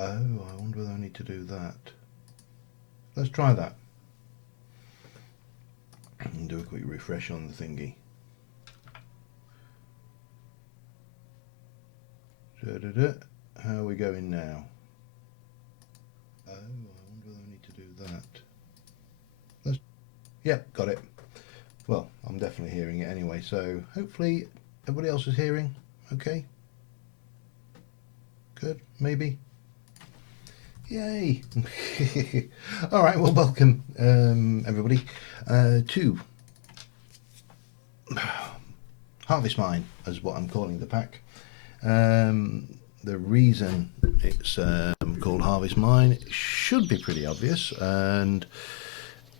Oh, I wonder whether I need to do that. Let's try that. And do a quick refresh on the thingy. How are we going now? Oh, I wonder whether I need to do that. Yep, got it. Well, I'm definitely hearing it anyway, so hopefully everybody else is hearing okay. Good, maybe. Yay! All right, well, welcome everybody to Harvest Mine, is what I'm calling the pack. The reason it's called Harvest Mine should be pretty obvious, and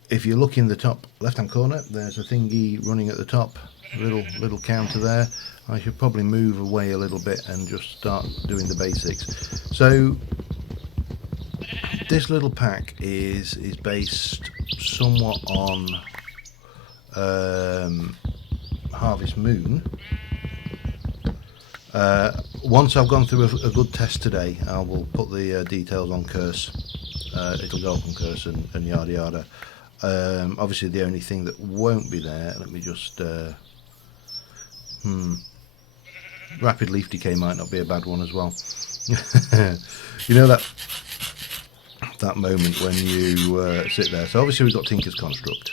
if you look in the top left-hand corner, there's a thingy running at the top, little counter there. I should probably move away a little bit and just start doing the basics. So this little pack is based somewhat on Harvest Moon. Once I've gone through a good test today, I will put the details on Curse. It'll go up on Curse and yada yada. Obviously the only thing that won't be there, let me just rapid leaf decay might not be a bad one as well. You know that moment when you sit there. So obviously we've got Tinker's Construct,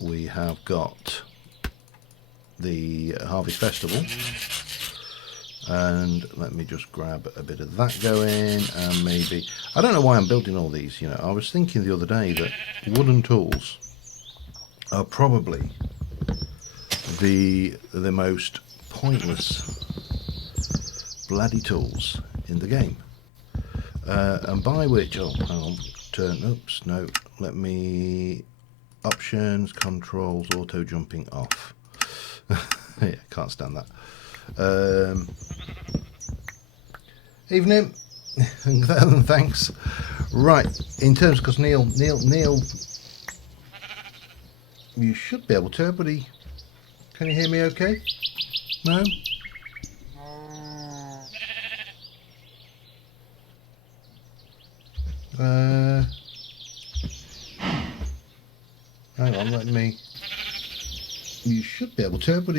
we have got the Harvest Festival, and let me just grab a bit of that going, and maybe, I don't know why I'm building all these, you know. I was thinking the other day that wooden tools are probably the most pointless bloody tools in the game, and by which, oh hang on, oops, no, let me, options, controls, auto jumping off. Yeah, can't stand that. Evening. Thanks. Right, in terms, because Neil, you should be able to, but can you hear me okay? No? Hang on, let me, you should be able to, but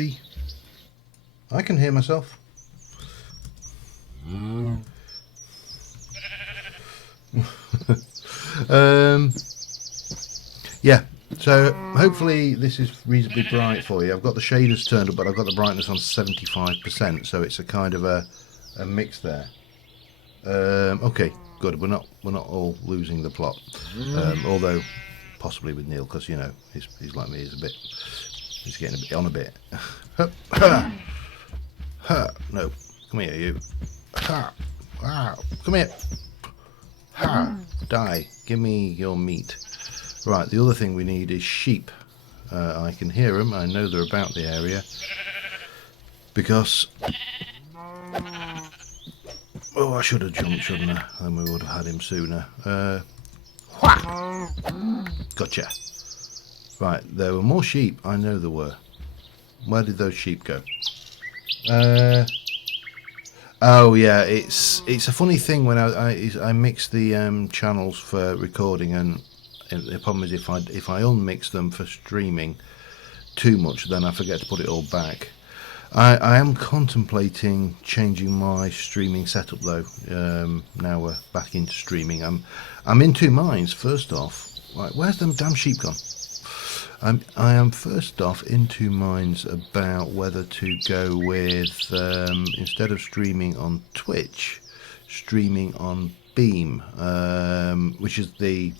I can hear myself. Yeah, so hopefully this is reasonably bright for you. I've got the shaders turned up, but I've got the brightness on 75%, so it's a kind of a mix there. Okay, good. We're not all losing the plot, although possibly with Neil, because you know he's like me. He's getting a bit on a bit. No, come here, you. Come here. Die. Give me your meat. Right, the other thing we need is sheep. I can hear them. I know they're about the area. Because... oh, I should have jumped, shouldn't I? Then we would have had him sooner. Gotcha. Right, there were more sheep. I know there were. Where did those sheep go? Oh yeah, it's a funny thing when I mix the channels for recording, and the problem is if I unmix them for streaming too much, then I forget to put it all back. I am contemplating changing my streaming setup though. Now we're back into streaming. I'm in two minds. First off, right, where's them damn sheep gone? I am first off in two minds about whether to go with, instead of streaming on Twitch, streaming on Beam, which is the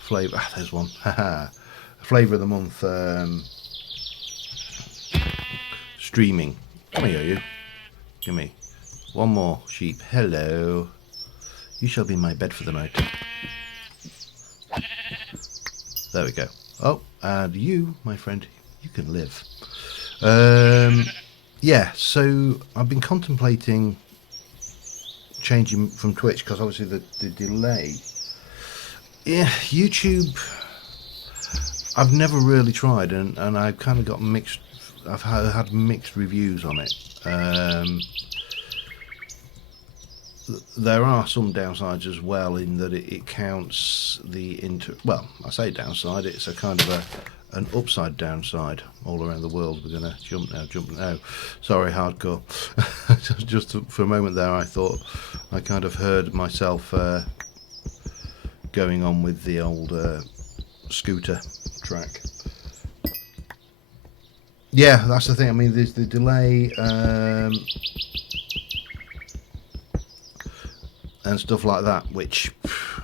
flavour, there's one, flavour of the month streaming. Come here, you. Give me one more sheep. Hello. You shall be my bed for the night. There we go. Oh, and you, my friend, you can live. Yeah, so I've been contemplating changing from Twitch because obviously the delay. Yeah, YouTube, I've never really tried, and I've kind of got mixed. I've had mixed reviews on it. there are some downsides as well, in that it counts the well, I say downside, it's a kind of an upside downside all around the world. We're gonna jump now. Sorry, hardcore. Just for a moment there, I thought I kind of heard myself going on with the old scooter track. Yeah, that's the thing. I mean, there's the delay and stuff like that, which,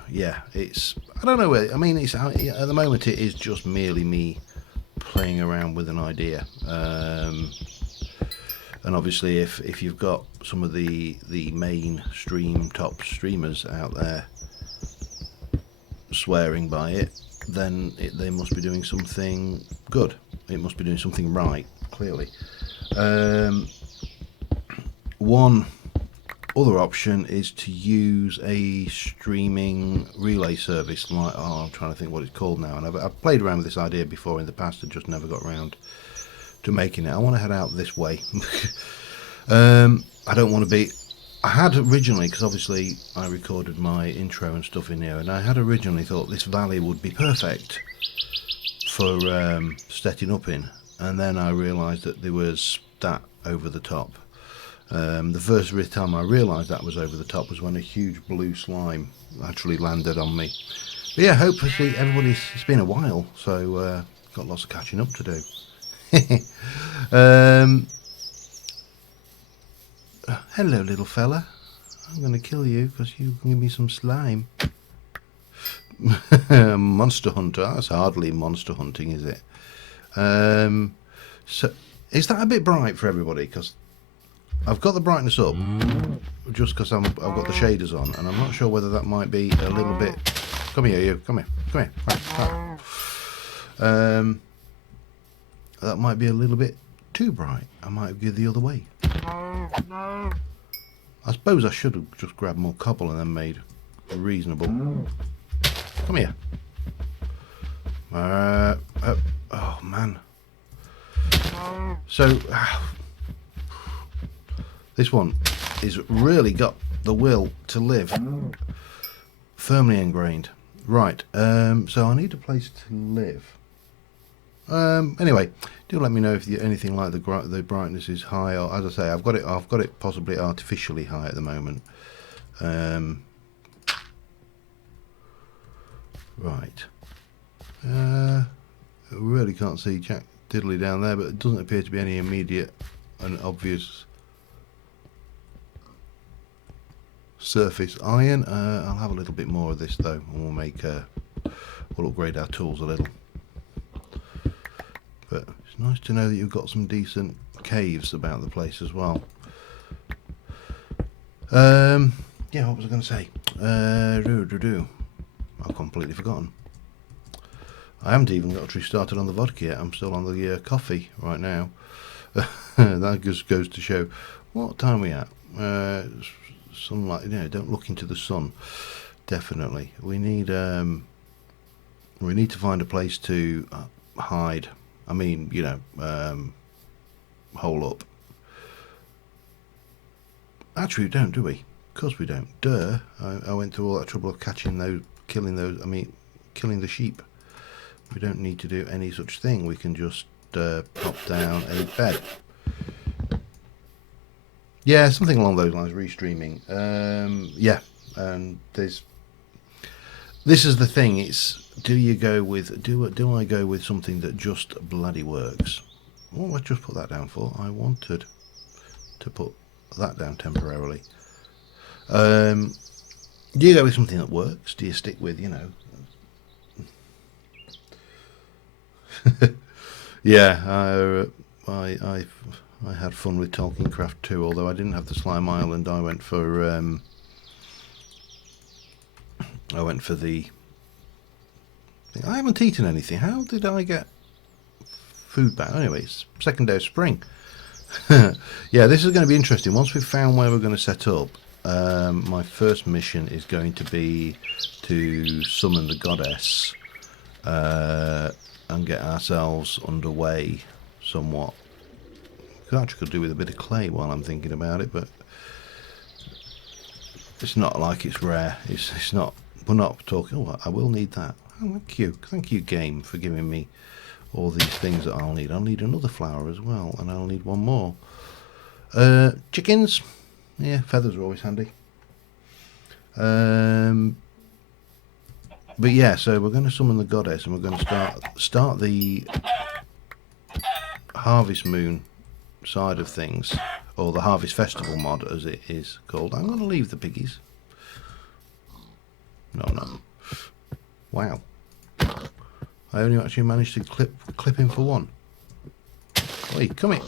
yeah, it's, I don't know. I mean, it's at the moment it is just merely me playing around with an idea. And obviously, if you've got some of the mainstream top streamers out there swearing by it, then they must be doing something good. It must be doing something right, clearly. One other option is to use a streaming relay service, like, I'm trying to think what it's called now, and I've played around with this idea before in the past and just never got around to making it. I want to head out this way. I don't want to be, I had originally, because obviously I recorded my intro and stuff in here, and I had originally thought this valley would be perfect for setting up in, and then I realised that there was that over the top. The first time I realised that was over the top was when a huge blue slime actually landed on me. But yeah, hopefully it's been a while, so got lots of catching up to do. Hello, little fella. I'm going to kill you because you give me some slime. Monster hunter. That's hardly monster hunting, is it? So is that a bit bright for everybody? Because I've got the brightness up just because I've got the shaders on, and I'm not sure whether that might be a little bit. Come here, you. Come here. Right. That might be a little bit too bright. I might go the other way. I suppose I should have just grabbed more cobble and then made reasonable. Come here. Oh man. So this one is really got the will to live, firmly ingrained. Right. So I need a place to live. Anyway, do let me know if anything like the brightness is high, or, as I say, I've got it possibly artificially high at the moment. Right. I really can't see Jack Diddley down there, but it doesn't appear to be any immediate and obvious surface iron. I'll have a little bit more of this though, and we'll make we'll upgrade our tools a little. But it's nice to know that you've got some decent caves about the place as well. Yeah, what was I going to say? I've completely forgotten. I haven't even got to started on the vodka yet. I'm still on the coffee right now. That just goes to show what time we at. Sunlight, don't look into the sun. Definitely, we need to find a place to hide. I mean, hole up. Actually, we don't, do we? Of course we don't. Duh. I went through all that trouble of killing the sheep. We don't need to do any such thing. We can just pop down a bed. Yeah, something along those lines. Restreaming. Yeah, and this is the thing. It's do I go with something that just bloody works? What did I just put that down for? I wanted to put that down temporarily. Do you go with something that works? Do you stick with Yeah, I had fun with Tolkien Craft too, although I didn't have the Slime Island. I went for the. I haven't eaten anything. How did I get food back? Anyways, second day of spring. Yeah, this is going to be interesting. Once we've found where we're going to set up, my first mission is going to be to summon the goddess and get ourselves underway somewhat. Could actually do with a bit of clay while I'm thinking about it, but It's not like it's rare. It's not. We're not talking. Oh, I will need that. Oh, thank you, game, for giving me all these things that I'll need. I'll need another flower as well, and I'll need one more. Chickens. Yeah, feathers are always handy. But yeah, so we're going to summon the goddess, and we're going to start the Harvest Moon side of things, or the Harvest Festival mod as it is called. I'm going to leave the piggies. No. Wow. I only actually managed to clip him for one. Wait, come here.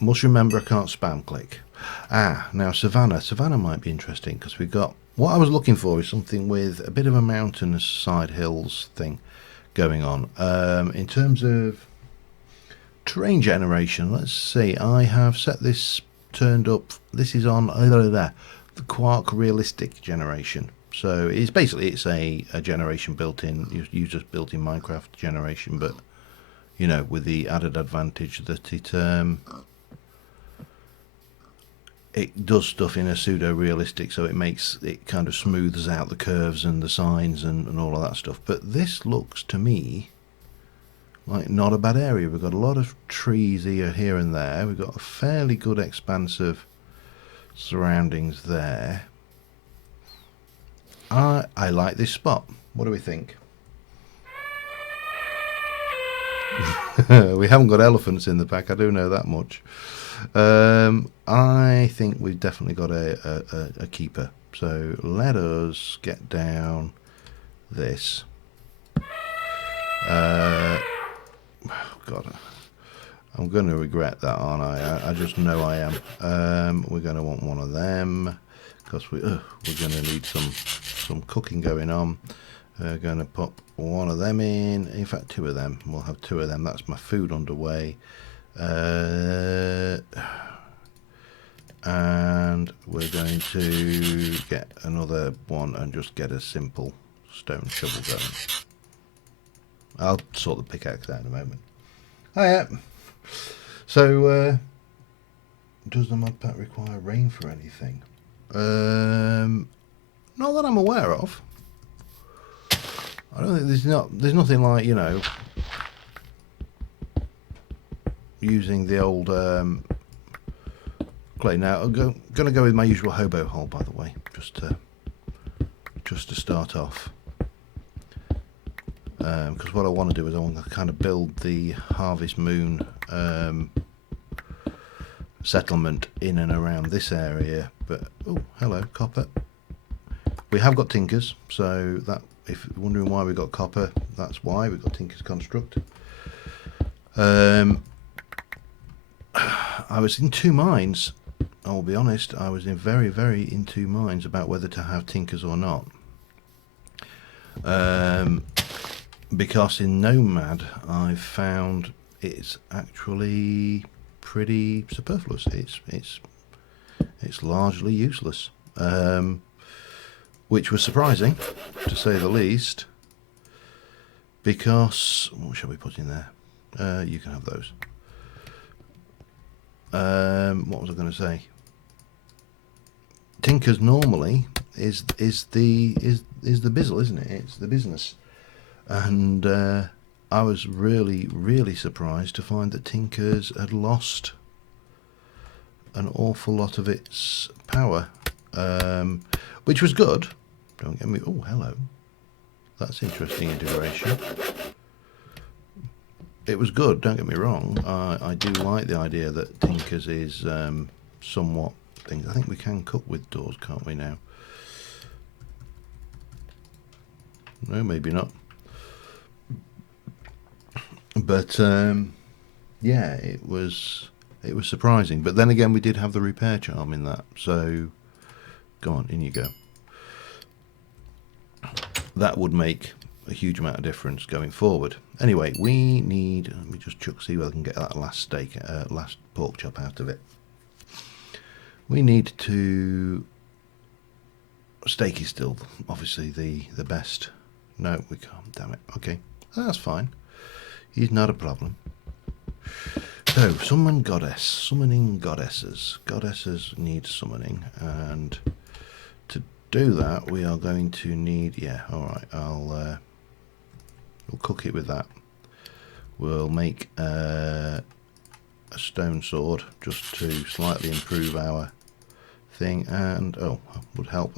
Must remember I can't spam click. Now Savannah might be interesting, because we've got, what I was looking for is something with a bit of a mountainous side hills thing going on. In terms of terrain generation, let's see, I have set this turned up. This is on the Quark realistic generation. So it's basically, it's a generation built in, you just built in Minecraft generation, but you know, with the added advantage that it does stuff in a pseudo realistic, so it kind of smooths out the curves and the signs and all of that stuff. But this looks to me like not a bad area. We've got a lot of trees here and there. We've got a fairly good expansive surroundings there. I like this spot. What do we think? We haven't got elephants in the pack, I do know that much. I think we've definitely got a keeper. So let us get down this. God, I'm going to regret that, aren't I? I just know I am. We're going to want one of them, because we're going to need some cooking going on. Going to put one of them in fact 2 of them. We'll have 2 of them. That's my food underway. And we're going to get another one and just get a simple stone shovel going. I'll sort the pickaxe out in a moment. Oh yeah. So does the mod pack require rain for anything? Not that I'm aware of. I don't think there's nothing like, you know, using the old clay. Now I'm going to go with my usual hobo hole, by the way, just to start off, because what I want to do is I want to kind of build the Harvest Moon settlement in and around this area. But oh, hello, copper. We have got tinkers, so that, if you're wondering why we got copper, that's why we got Tinker's Construct. I was in 2 minds. I'll be honest. I was in very in 2 minds about whether to have Tinkers or not. Because in Nomad, I've found it's actually pretty superfluous. It's largely useless. Which was surprising, to say the least, because, what shall we put in there? You can have those. What was I going to say? Tinkers normally is the bizzle, isn't it? It's the business, and I was really surprised to find that Tinkers had lost an awful lot of its power, which was good. Don't get me. Oh, hello. That's interesting integration. It was good. Don't get me wrong. I do like the idea that Tinkers is somewhat things. I think we can cook with doors, can't we now? No, maybe not. But yeah, it was surprising. But then again, we did have the repair charm in that. So go on, in you go. That would make a huge amount of difference going forward. Anyway, we need, let me just see whether I can get that last steak, last pork chop out of it. We need to, steak is still obviously the best. No, we can't, damn it. Okay, that's fine. He's not a problem. So, summon goddess, summoning goddesses. Goddesses need summoning, and to do that, we are going to need. Yeah, all right. We'll cook it with that. We'll make a stone sword just to slightly improve our thing, and would help.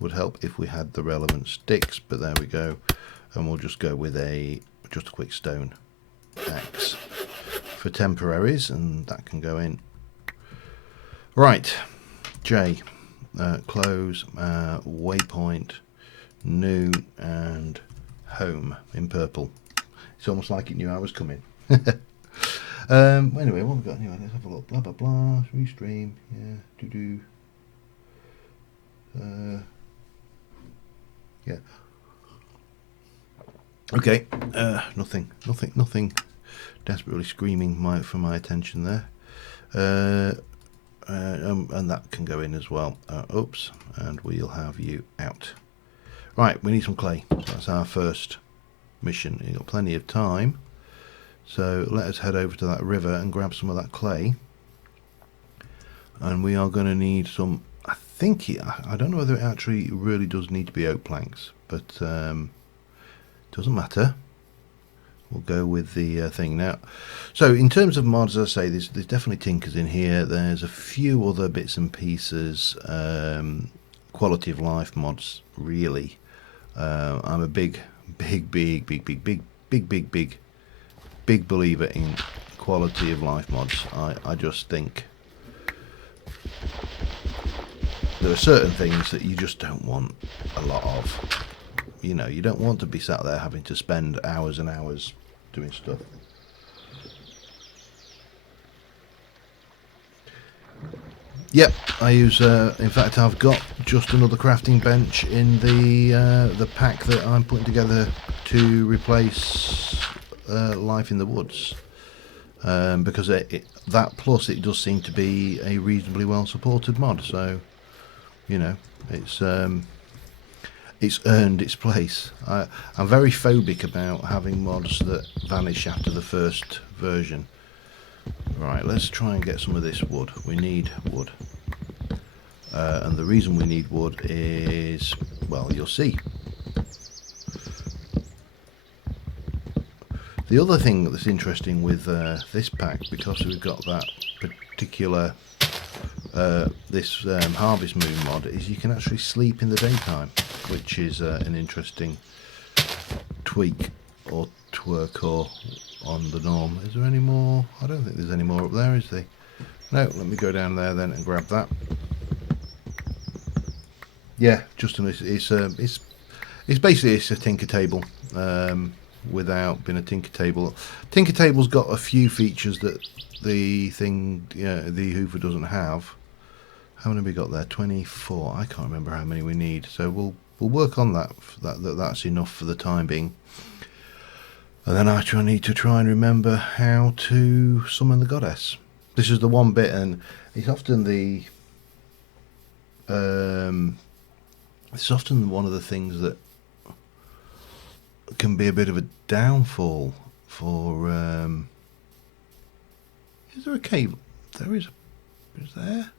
Would help if we had the relevant sticks, but there we go. And we'll just go with just a quick stone axe for temporaries, and that can go in. Right, J, close, waypoint, new, and home in purple. It's almost like it knew I was coming. Anyway, what have we got anyway? Let's have a look. Blah blah blah. Restream. Yeah. Yeah. Okay, nothing desperately screaming for my attention there, and that can go in as well. Oops, and we'll have you out. Right, we need some clay. So that's our first mission. You've got plenty of time, so let us head over to that river and grab some of that clay. And we are going to need some. I don't know whether it actually really does need to be oak planks, but doesn't matter. We'll go with the thing now. So in terms of mods, as I say, there's definitely tinkers in here. There's a few other bits and pieces, quality of life mods. Really, I'm a big believer in quality of life mods. I just think there are certain things that you just don't want a lot of. You know, you don't want to be sat there having to spend hours and hours doing stuff. Yep, I use. In fact, I've got just another crafting bench in the pack that I'm putting together to replace Life in the Woods, because that plus it does seem to be a reasonably well supported mod. So, you know, it's earned its place. I'm very phobic about having mods that vanish after the first version. Right, let's try and get some of this wood. We need wood. And the reason we need wood is, well, you'll see. The other thing that's interesting with this pack, because we've got that particular this Harvest Moon mod, is you can actually sleep in the daytime, which is an interesting tweak or twerk or on the norm. Is there any more? I don't think there's any more up there, is there? No, let me go down there then and grab that. Yeah, just it's basically a tinker table without being a tinker table. Tinker table's got a few features that the Hoover doesn't have. How many have we got there? 24. I can't remember how many we need. So we'll work on that. That's enough for the time being. And then I need to try and remember how to summon the goddess. This is the one bit, and it's often it's often one of the things that can be a bit of a downfall for. Is there a cave? There is. Is there?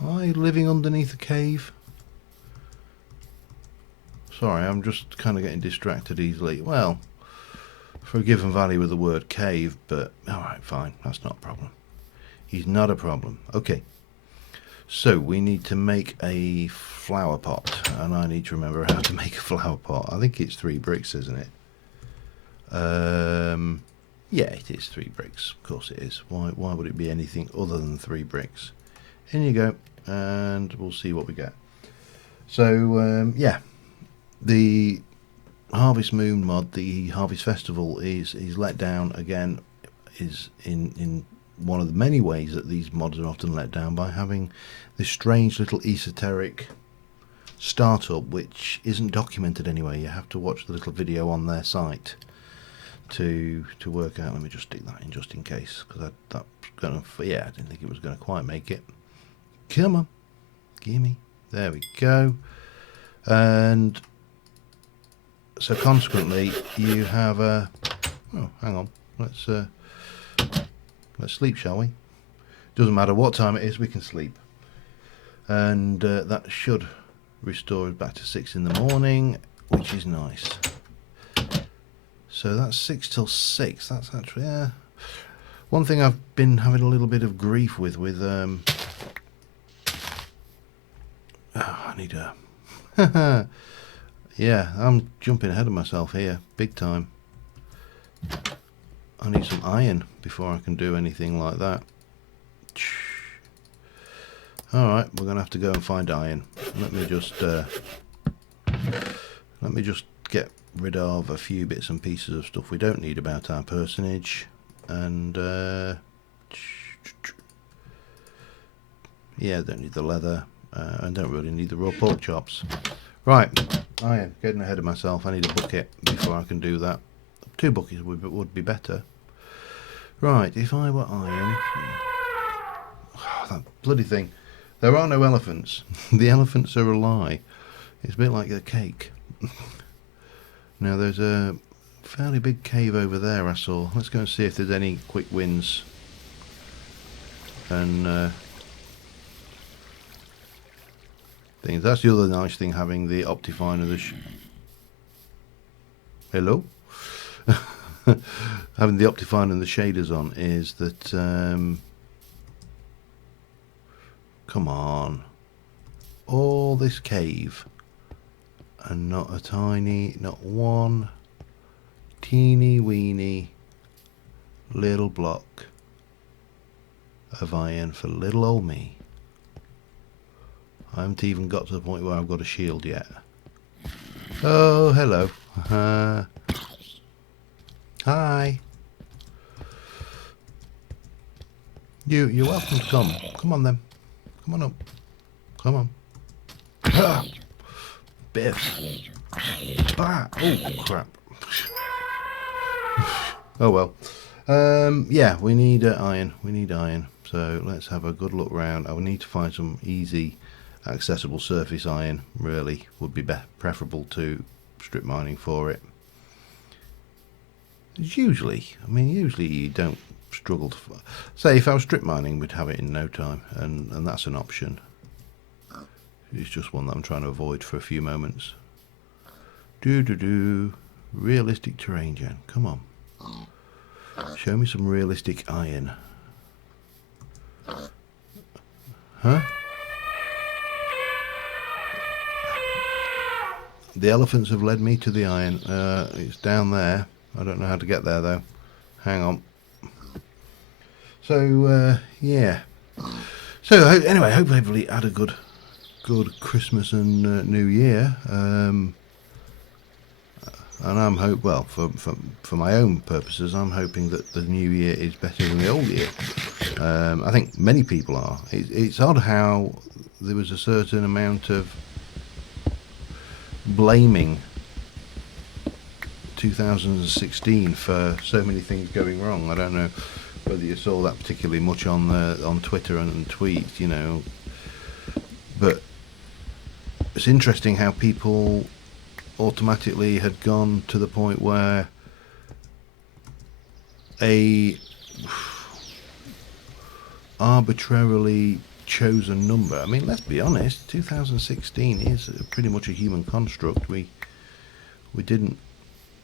Am I living underneath a cave? Sorry, I'm just kind of getting distracted easily. Well, for a given value with the word cave, but alright, fine, that's not a problem. He's not a problem. Okay, so we need to make a flower pot, and I need to remember how to make a flower pot. I think it's 3 bricks, isn't it? Yeah, it is 3 bricks. Of course it is. Why would it be anything other than 3 bricks? In you go, and we'll see what we get. So, yeah, the Harvest Moon mod, the Harvest Festival, is let down again. Is in one of the many ways that these mods are often let down, by having this strange little esoteric startup which isn't documented anywhere. You have to watch the little video on their site to work out. Let me just stick that in just in case, because that's gonna, yeah, I didn't think it was going to quite make it. Come on, gimme. There we go. And so consequently, you have a Oh, hang on. Let's sleep, shall we? Doesn't matter what time it is, we can sleep. And that should restore us back to 6 in the morning, which is nice. So that's 6 till 6. That's actually, yeah. One thing I've been having a little bit of grief with I need a yeah, I'm jumping ahead of myself here, big time. I need some iron before I can do anything like that. Alright, we're going to have to go and find iron. Let me just get rid of a few bits and pieces of stuff we don't need about our personage. And yeah, don't need the leather. And don't really need the raw pork chops. Right, iron, getting ahead of myself. I need a bucket before I can do that. 2 buckets would be better. Right, if I were iron... Oh, that bloody thing. There are no elephants. The elephants are a lie. It's a bit like a cake. Now there's a fairly big cave over there I saw. Let's go and see if there's any quick wins. And things. That's the other nice thing having the Optifine of the hello. Having the Optifine and the shaders on is that come on, all this cave and not one teeny weeny little block of iron for little old me. I haven't even got to the point where I've got a shield yet. Oh, hello. Hi. You're welcome to come. Come on then. Come on up. Come on. Ah, Biff. Ah, oh crap. Oh well. Yeah, we need iron. We need iron. So let's have a good look round. I will need to find some easy accessible surface iron. Really would be preferable to strip mining for it. Usually you don't struggle to say if I was strip mining we'd have it in no time, and that's an option. It's just one that I'm trying to avoid for a few moments. Realistic terrain, Jan. Come on. Show me some realistic iron. Huh? The elephants have led me to the iron. It's down there. I don't know how to get there though. Hang on. So yeah. So anyway, hopefully everybody had a good Christmas and New Year. And I'm for my own purposes, I'm hoping that the new year is better than the old year. I think many people are. It's odd how there was a certain amount of blaming 2016 for so many things going wrong. I don't know whether you saw that particularly much on Twitter and tweets, you know, but it's interesting how people automatically had gone to the point where a arbitrarily chosen number. I mean, let's be honest, 2016 is pretty much a human construct. We didn't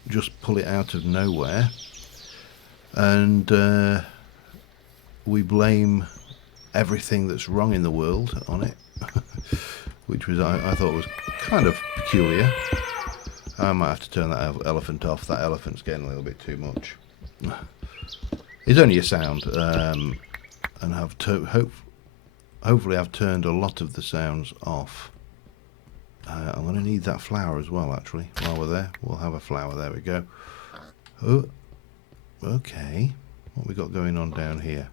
just pull it out of nowhere, and we blame everything that's wrong in the world on it, which was I thought was kind of peculiar. I might have to turn that elephant off. That elephant's getting a little bit too much. It's only a sound, and hopefully I've turned a lot of the sounds off. I'm going to need that flower as well, actually. While we're there, we'll have a flower. There we go. Oh, okay. What we got going on down here?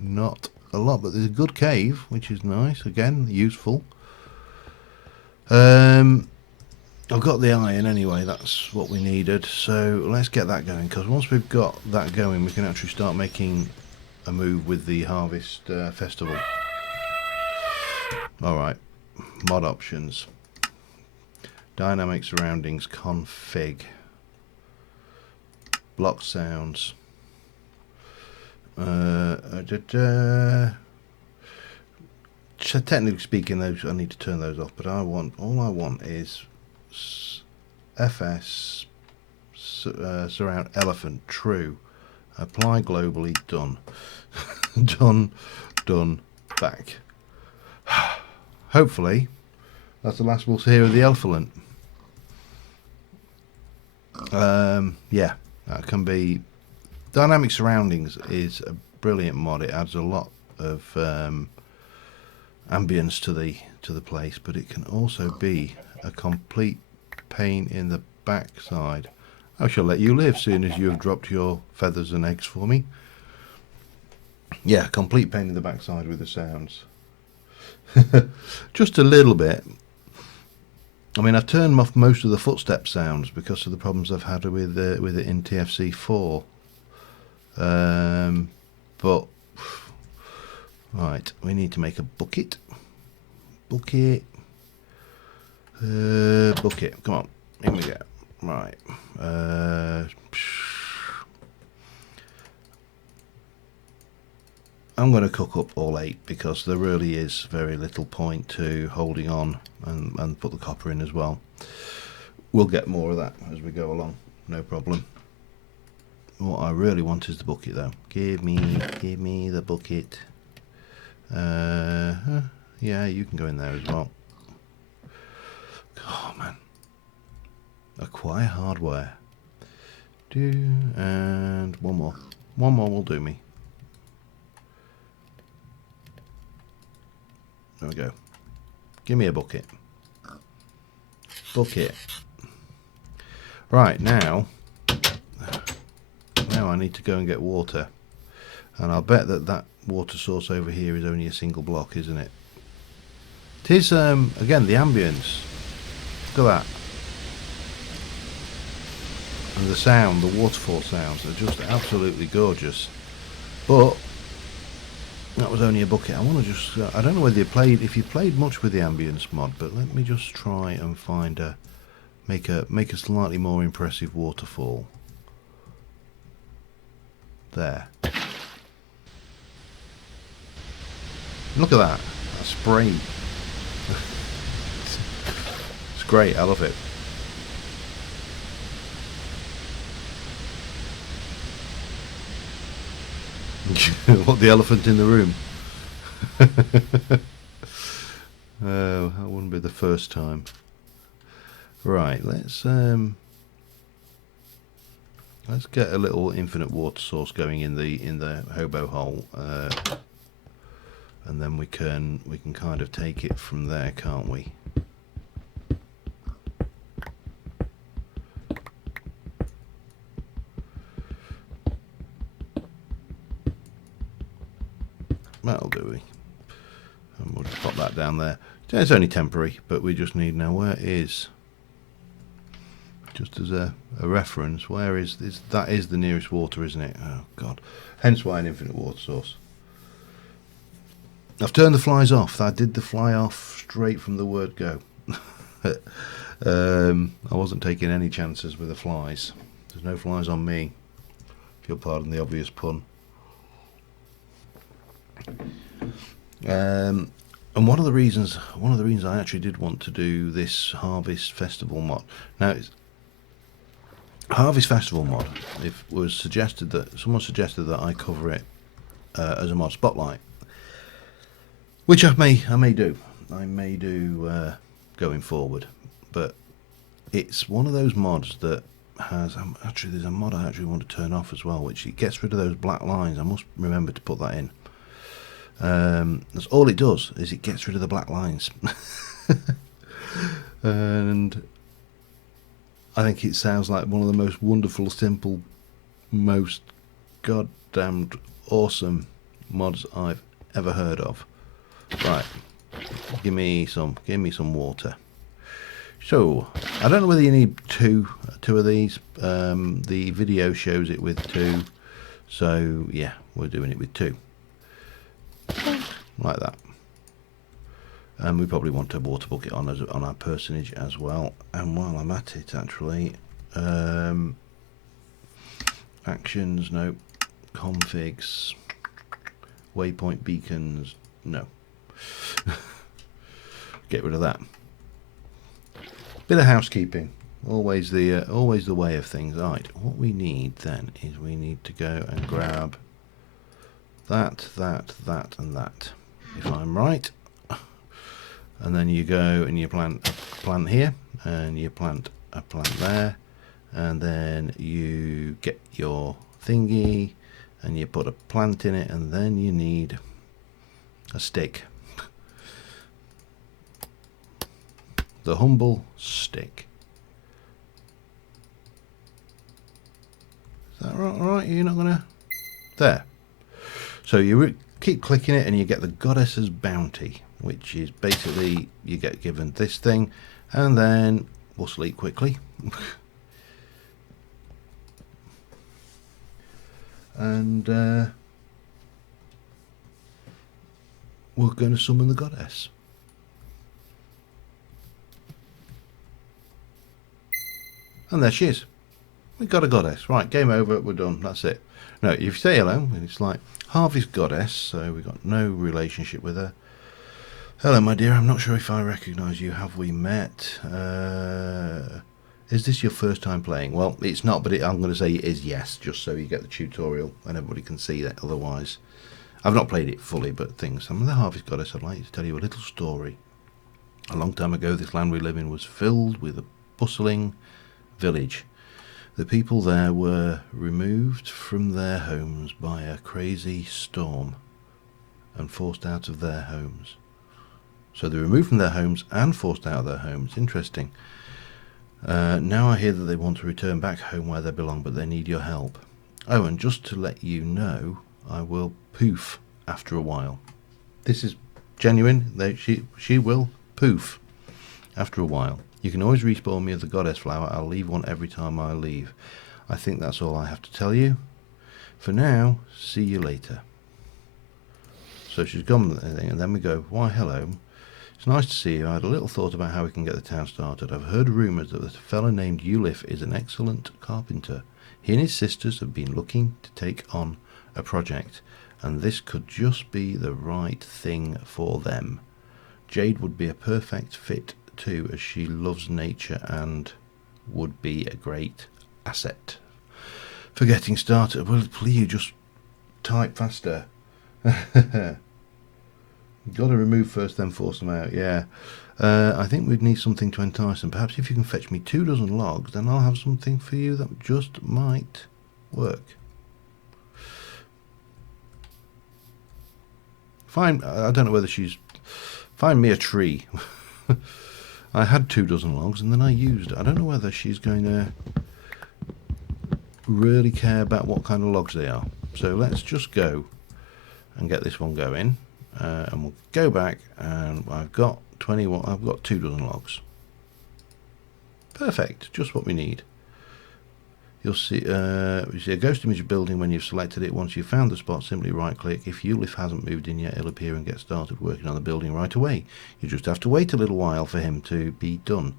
Not a lot, but there's a good cave, which is nice. Again, useful. I've got the iron anyway. That's what we needed. So let's get that going, because once we've got that going, we can actually start making a move with the Harvest Festival. Alright, mod options, dynamic surroundings, config, block sounds. Technically speaking, those I need to turn those off, but all I want is FS surround elephant true. Apply globally, done. done, back. Hopefully that's the last we'll hear of the elephant. Yeah, that can be. Dynamic surroundings is a brilliant mod. It adds a lot of ambience to the place, but it can also be a complete pain in the backside. I shall let you live soon as you have dropped your feathers and eggs for me. Yeah, complete pain in the backside with the sounds. Just a little bit. I mean, I've turned off most of the footstep sounds because of the problems I've had with it in TFC4. But right, we need to make a bucket. Bucket. Come on, in we go. Right. I'm going to cook up all 8 because there really is very little point to holding on and put the copper in as well. We'll get more of that as we go along, no problem. What I really want is the bucket though. Give me the bucket. Yeah, you can go in there as well. Oh man. Acquire hardware. And one more. One more will do me. There we go. Give me a bucket. Bucket. Right, now I need to go and get water. And I'll bet that water source over here is only a single block, isn't it? It is, again, the ambience. Look at that. And the sound, the waterfall sounds are just absolutely gorgeous. But that was only a bucket. I want to just, I don't know whether if you played much with the ambience mod, but let me just try and find make a slightly more impressive waterfall. There. Look at that. That spray. It's great. I love it. What, the elephant in the room? Oh, that wouldn't be the first time. Right, let's get a little infinite water source going in the hobo hole, and then we can kind of take it from there, can't we? That'll do. And we'll just pop that down there. It's only temporary, but we just need now. Where is, just as a reference, where is this? That is the nearest water, isn't it? Oh God! Hence why an infinite water source. I've turned the flies off. I did the fly off straight from the word go. I wasn't taking any chances with the flies. There's no flies on me, if you'll pardon the obvious pun. And one of the reasons I actually did want to do this Harvest Festival mod. Now, it's Harvest Festival mod. Someone suggested that I cover it as a mod spotlight, which I may do. I may do going forward. But it's one of those mods that has actually, there's a mod I actually want to turn off as well, which it gets rid of those black lines. I must remember to put that in. That's all it does, is it gets rid of the black lines. And I think it sounds like one of the most wonderful, simple, most goddamned awesome mods I've ever heard of. Right, give me some water. So I don't know whether you need two of these. The video shows it with 2, so yeah, we're doing it with 2. Like that. And we probably want a water bucket on our personage as well. And while I'm at it, actually, Actions, no. Configs. Waypoint beacons, no. Get rid of that. Bit of housekeeping. Always the way of things. Right, what we need then is we need to go and grab that, and that. If I'm right. And then you go and you plant a plant here, and you plant a plant there, and then you get your thingy, and you put a plant in it, and then you need a stick. The humble stick. Is that right? You're not gonna... There. So you keep clicking it and you get the Goddess's Bounty, which is basically you get given this thing, and then we'll sleep quickly. And we're going to summon the goddess. And there she is. We got a goddess. Right, game over, we're done, that's it. No, if you say hello, it's like Harvey's goddess, so we've got no relationship with her. Hello, my dear, I'm not sure if I recognise you. Have we met? Is this your first time playing? Well, it's not, but I'm going to say it is yes, just so you get the tutorial and everybody can see that. Otherwise, I've not played it fully, but things. I'm the Harvey's goddess. I'd like to tell you a little story. A long time ago, this land we live in was filled with a bustling village. The people there were removed from their homes by a crazy storm and forced out of their homes. So they're removed from their homes and forced out of their homes. Interesting. Now I hear that they want to return back home where they belong, but they need your help. Oh, and just to let you know, I will poof after a while. This is genuine. She will poof after a while. You can always respawn me as the goddess flower. I'll leave one every time I leave. I think that's all I have to tell you. For now, see you later. So she's gone, and then we go, why hello. It's nice to see you. I had a little thought about how we can get the town started. I've heard rumours that a fellow named Ulif is an excellent carpenter. He and his sisters have been looking to take on a project, and this could just be the right thing for them. Jade would be a perfect fit too, as she loves nature and would be a great asset. For getting started, well, please just type faster. Got to remove first, then force them out. Yeah. I think we'd need something to entice them. Perhaps if you can fetch me 24 logs, then I'll have something for you that just might work. Fine. I don't know whether she's... Find me a tree. I had 24 logs and then I used it. I don't know whether she's going to really care about what kind of logs they are. So let's just go and get this one going. And we'll go back, and I've got 21. I've got 24 logs. Perfect, just what we need. You'll see, you see a ghost image building when you've selected it. Once you've found the spot, simply right-click. If Ulif hasn't moved in yet, he'll appear and get started working on the building right away. You just have to wait a little while for him to be done.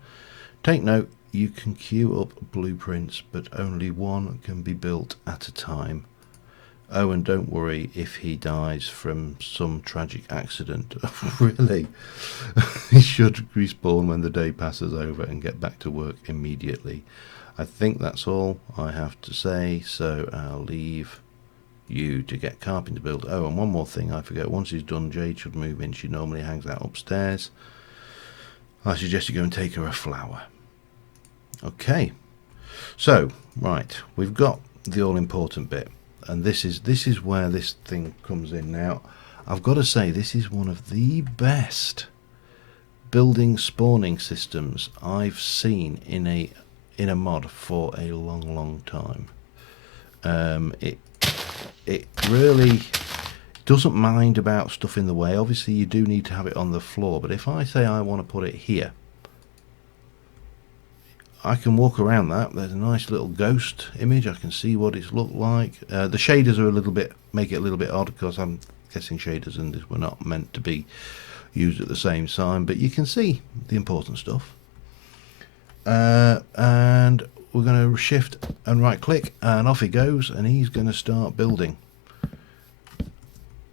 Take note: you can queue up blueprints, but only one can be built at a time. Oh, and don't worry if he dies from some tragic accident. Really? He should respawn when the day passes over and get back to work immediately. I think that's all I have to say, so I'll leave you to get carpenter built. Oh, and one more thing I forget. Once he's done, Jade should move in. She normally hangs out upstairs. I suggest you go and take her a flower. Okay. So, right, we've got the all-important bit. And this is where this thing comes in now. I've got to say, this is one of the best building spawning systems I've seen in a mod for a long time. It really doesn't mind about stuff in the way. Obviously you do need to have it on the floor, but if I say I want to put it here, I can walk around that. There's a nice little ghost image. I can see what it's looked like. The shaders are a little bit, make it a little bit odd, because I'm guessing shaders and this were not meant to be used at the same time, but you can see the important stuff. And we're going to shift and right click, and off he goes, and he's going to start building.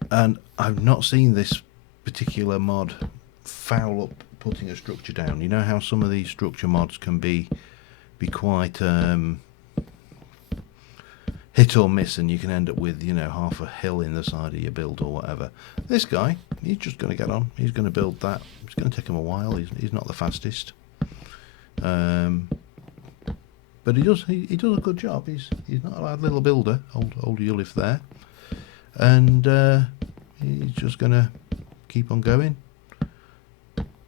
And I've not seen this particular mod foul up putting a structure down. You know how some of these structure mods can be quite hit or miss, and you can end up with, you know, half a hill in the side of your build or whatever. This guy, he's just going to get on. He's going to build that. It's going to take him a while. He's not the fastest, but he does a good job. He's not a bad little builder. Old Ulif there, and he's just going to keep on going,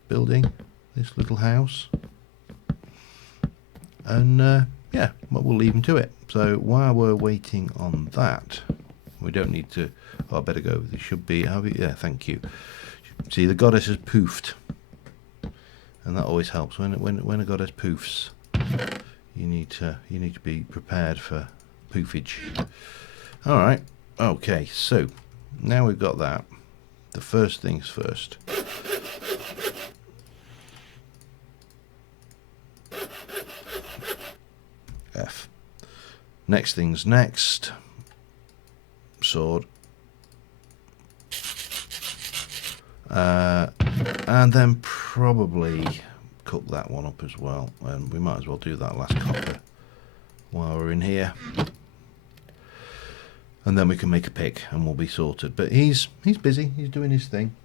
building this little house, and yeah, well, we'll leave him to it. So while we're waiting on that, we don't need to. Oh, I better go. This should be. Yeah, thank you. See, the goddess has poofed, and that always helps when a goddess poofs. You need to be prepared for poofage. All right. Okay. So now we've got that. The first things first. F. Next things next. Sword. And then probably cook that one up as well. And we might as well do that last copper while we're in here. And then we can make a pick and we'll be sorted. But he's busy. He's doing his thing.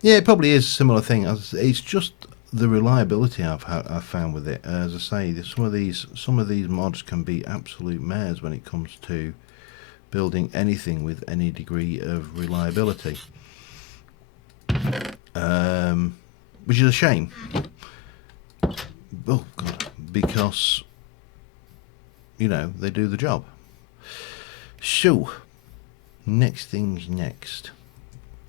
Yeah, it probably is a similar thing. It's just the reliability I've found with it. As I say, some of these mods can be absolute mares when it comes to building anything with any degree of reliability, which is a shame. Oh God, because you know they do the job. So, next things next.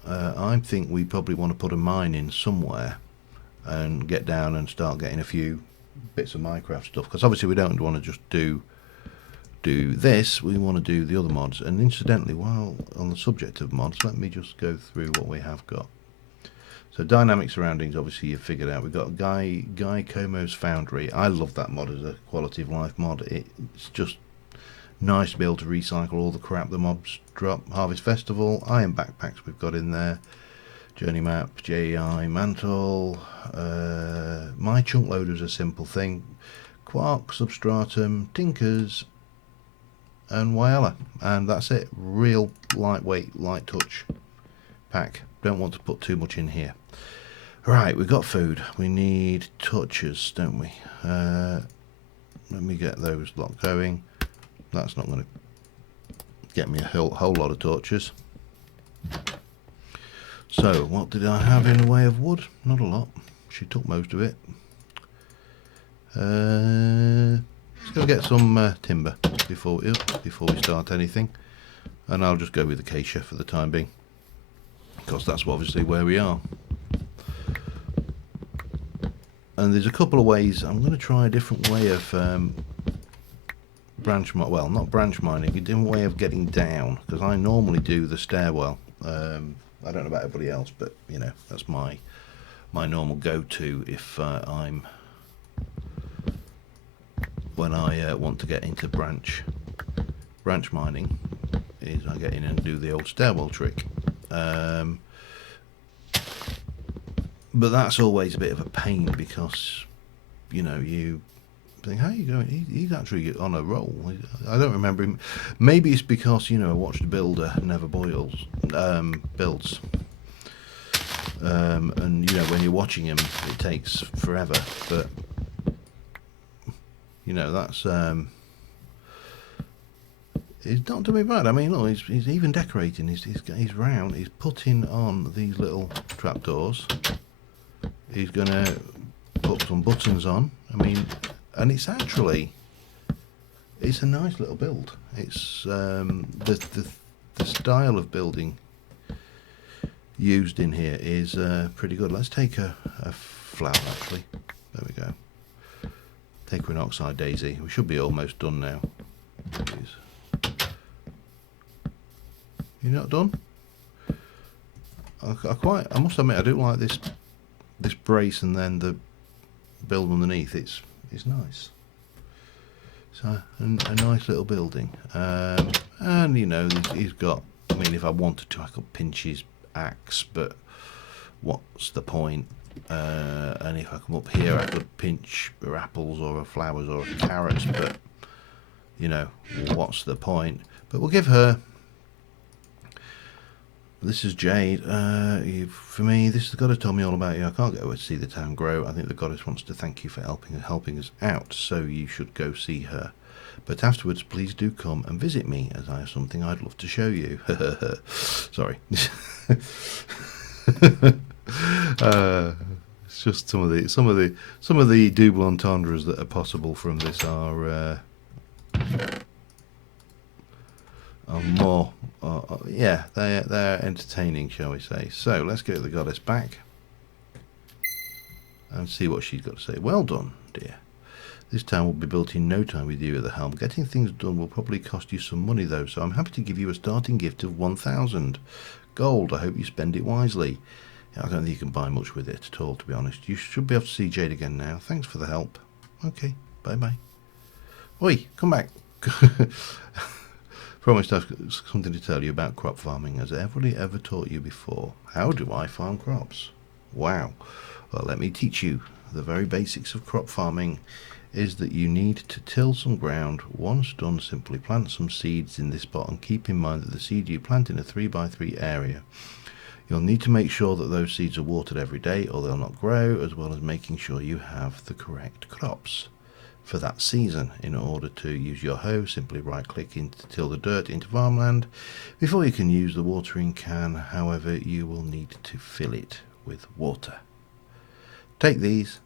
I think we probably want to put a mine in somewhere and get down and start getting a few bits of Minecraft stuff, because obviously we don't want to just do this, we want to do the other mods. And incidentally, while on the subject of mods, let me just go through what we have got. So dynamic surroundings, obviously you've figured out. We've got Guy Como's Foundry. I love that mod as a quality of life mod. It's just nice to be able to recycle all the crap the mobs drop. Harvest Festival, iron backpacks we've got in there, journey map, JEI mantle, my chunk loader is a simple thing, quark, substratum, tinkers, and Whyalla, and that's it. Real lightweight, light touch pack. Don't want to put too much in here. Right, we've got food. We need torches, don't we? Let me get those lot going. That's not going to get me a whole lot of torches. So, what did I have in the way of wood? Not a lot. She took most of it. Let's go get some timber before we start anything. And I'll just go with acacia for the time being, because that's obviously where we are. And there's a couple of ways. I'm going to try a different way of not branch mining, a different way of getting down, because I normally do the stairwell. I don't know about everybody else, but you know, that's my normal go-to if when I want to get into branch mining, is I get in and do the old stairwell trick. But that's always a bit of a pain, because you know, you think, how are you going? He's actually on a roll. I don't remember him. Maybe it's because, you know, I watched a builder never builds. And you know, when you're watching him, it takes forever. But you know, that's he's not doing bad. I mean, look, he's even decorating. He's round. He's putting on these little trapdoors. He's gonna put some buttons on. I mean, and it's actually, it's a nice little build. It's the style of building used in here is pretty good. Let's take a flower, actually. There we go. Take an oxide daisy. We should be almost done now. Please. You're not done? I must admit, I do like this this brace and then the build underneath, it's nice. So a nice little building, and you know he's got. I mean, if I wanted to, I could pinch his axe, but what's the point? And if I come up here, I could pinch apples or flowers or carrots, but you know, what's the point? But we'll give her. This is Jade. For me, this is the goddess told me all about you. I can't go to see the town grow. I think the goddess wants to thank you for helping us out, so you should go see her. But afterwards, please do come and visit me, as I have something I'd love to show you. Sorry. It's just some of the double entendres that are possible from this are more, yeah, they're entertaining, shall we say. So let's get the goddess back and see what she's got to say. Well done, dear. This town will be built in no time with you at the helm. Getting things done will probably cost you some money, though, so I'm happy to give you a starting gift of 1,000 gold. I hope you spend it wisely. I don't think you can buy much with it at all, to be honest. You should be able to see Jade again now. Thanks for the help. Okay, bye-bye. Oi, come back. Promised I've got something to tell you about crop farming. Has everybody ever taught you before? How do I farm crops? Wow. Well, let me teach you. The very basics of crop farming is that you need to till some ground. Once done, simply plant some seeds in this pot and keep in mind that the seed you plant in a 3x3 area. You'll need to make sure that those seeds are watered every day or they'll not grow, as well as making sure you have the correct crops for that season. In order to use your hoe, simply right click to till the dirt into farmland. Before you can use the watering can, however, you will need to fill it with water. Take these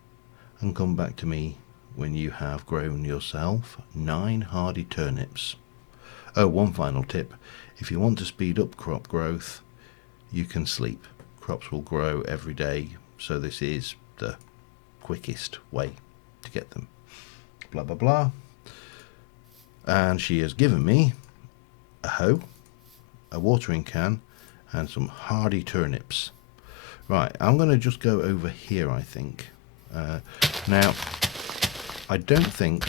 and come back to me when you have grown yourself 9 hardy turnips. Oh, one final tip. If you want to speed up crop growth, you can sleep. Crops will grow every day, so this is the quickest way to get them. Blah, blah, blah. And she has given me a hoe, a watering can, and some hardy turnips. Right, I'm going to just go over here, I think. Now, I don't think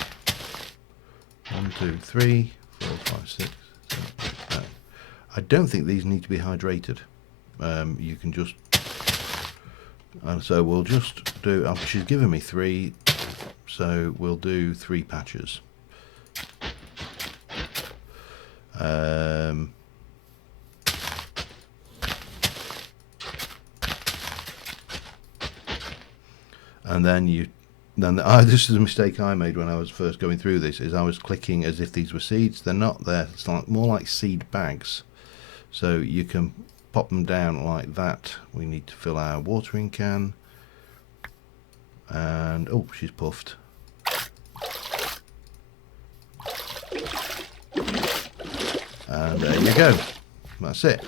1, 2, 3, 4, 5, 6, 7, 8, 9. I don't think these need to be hydrated. You can just, and so we'll just do. She's given me 3, so we'll do 3 patches. And then this is a mistake I made when I was first going through this, is I was clicking as if these were seeds. They're not. It's like more like seed bags, so you can pop them down like that. We need to fill our watering can, and oh, she's puffed. And there you go. That's it.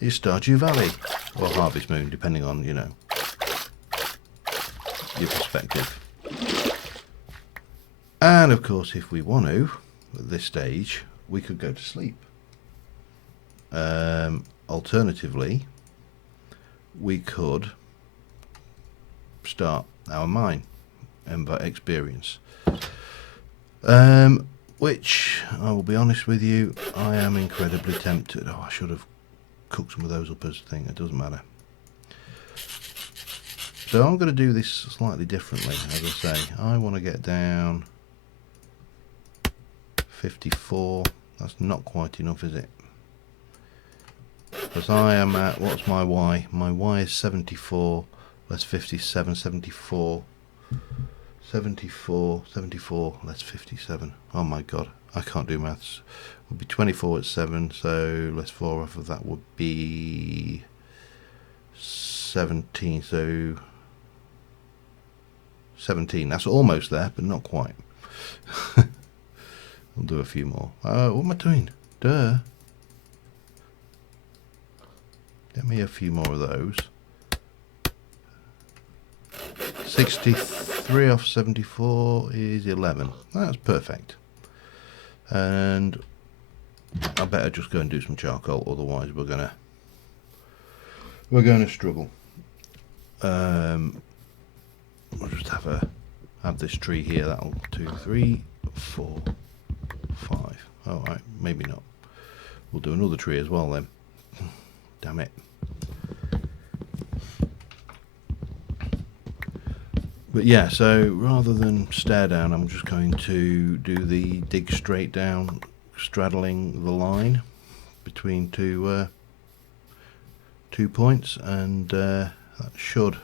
It's Stardew Valley, or Harvest Moon, depending on, you know, your perspective. And of course, if we want to, at this stage, we could go to sleep. Alternatively, we could start our mine Ember experience, which I will be honest with you, I am incredibly tempted. Oh, I should have cooked some of those up as a thing. It doesn't matter. So I'm going to do this slightly differently. As I say, I want to get down 54. That's not quite enough, is it? Because I am at, what's my Y? My Y is 74, less 57, 74, 74, 74, less 57. Oh my god, I can't do maths. It would be 24 at 7, so less 4 off of that would be 17, so 17. That's almost there, but not quite. We'll do a few more. What am I doing? Duh. Get me a few more of those. 63 off 74 is 11. That's perfect. And I better just go and do some charcoal, otherwise we're gonna struggle. We'll just have this tree here. That'll 2, 3, 4, 5. Oh, right, maybe not. We'll do another tree as well then. Damn it. But yeah, so rather than stare down, I'm just going to do the dig straight down, straddling the line between two points, and that should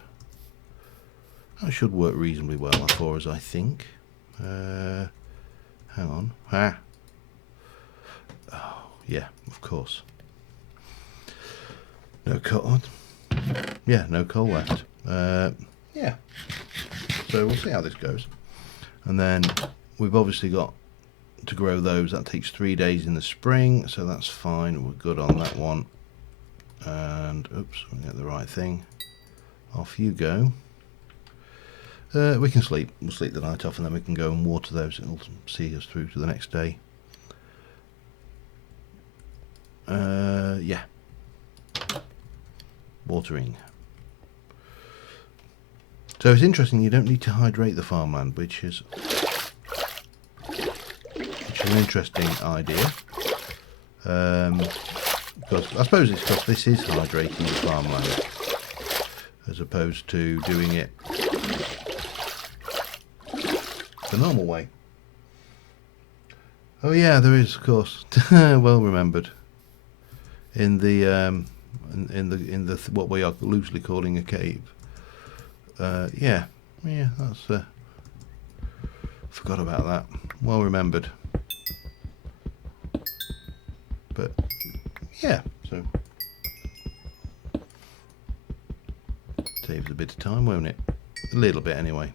work reasonably well for us, I think. Hang on. Oh, yeah, of course. No coal. Yeah, no coal left. Yeah. So we'll see how this goes. And then we've obviously got to grow those. That takes 3 days in the spring, so that's fine. We're good on that one. And oops, we get the right thing. Off you go. We can sleep. We'll sleep the night off, and then we can go and water those. It'll see us through to the next day. Yeah. Watering. So it's interesting, you don't need to hydrate the farmland, which is an interesting idea. Because I suppose it's because this is hydrating the farmland, as opposed to doing it the normal way. Oh yeah, there is, of course. Well remembered. In the what we are loosely calling a cave. Yeah, that's forgot about that. Well remembered. But yeah, so saves a bit of time, won't it? A little bit anyway.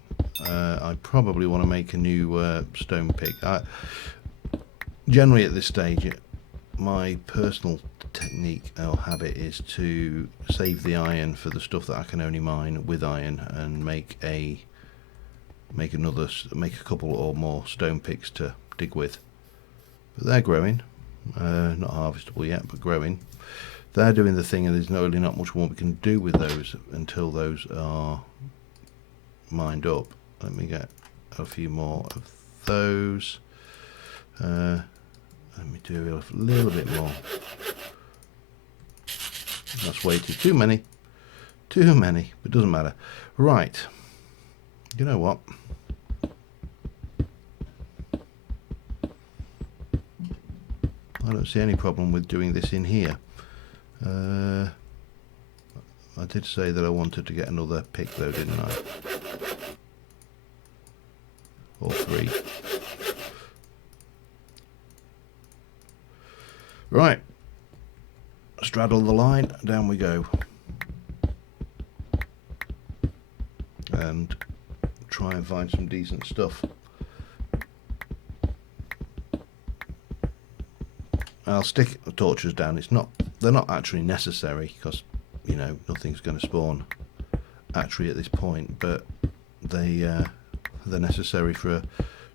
I probably want to make a new stone pick. Generally at this stage, my personal technique or habit is to save the iron for the stuff that I can only mine with iron, and make a couple or more stone picks to dig with. But they're growing, not harvestable yet, but growing. They're doing the thing, and there's really not much more we can do with those until those are mined up. Let me get a few more of those. Let me do a little bit more. That's way too many, but it doesn't matter. Right, you know what? I don't see any problem with doing this in here. I did say that I wanted to get another pick though, didn't I? Or 3. Right. Straddle the line, down we go. And try and find some decent stuff. I'll stick the torches down. They're not actually necessary, because nothing's going to spawn actually at this point, but they're necessary for a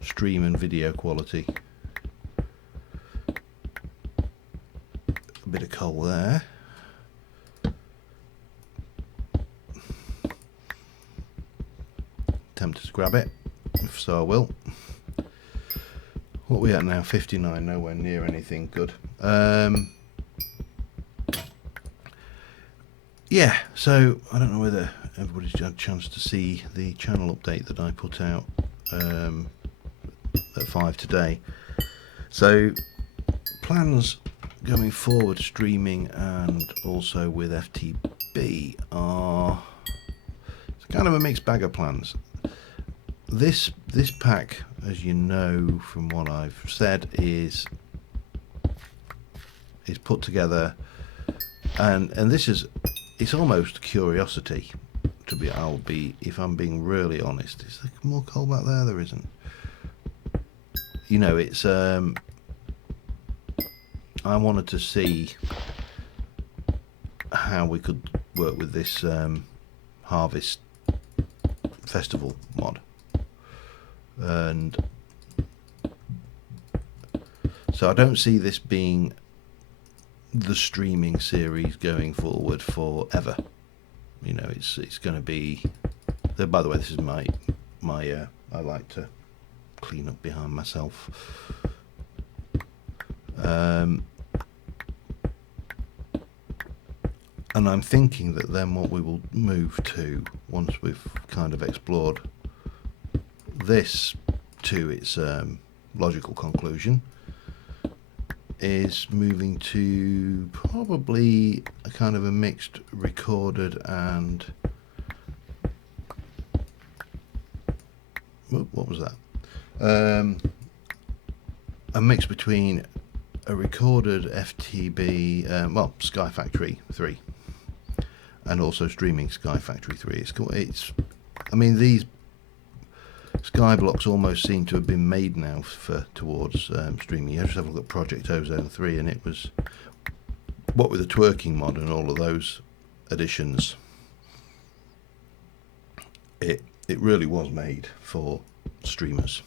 stream and video quality. A bit of coal there. Tempted to grab it, if so I will. What are we at now? 59, nowhere near anything good. Yeah, so I don't know whether everybody's had a chance to see the channel update that I put out at 5 today. So plans going forward, streaming and also with FTB, are it's kind of a mixed bag of plans. This pack, as you know from what I've said, is put together, and it's almost curiosity. If I'm being really honest, is there more coal back there? There isn't. It's I wanted to see how we could work with this harvest festival mod, and so I don't see this being the streaming series going forward forever. you know, it's going to be. By the way, this is my I like to clean up behind myself. And I'm thinking that then what we will move to, once we've kind of explored this to its logical conclusion, is moving to probably a kind of a mixed recorded and what was that? A mix between a recorded FTB, well, Sky Factory 3, and also streaming Sky Factory 3. It's I mean, these Skyblocks almost seem to have been made now towards streaming. You just have a look at Project Ozone 3, and it was, what with the twerking mod and all of those additions, it really was made for streamers.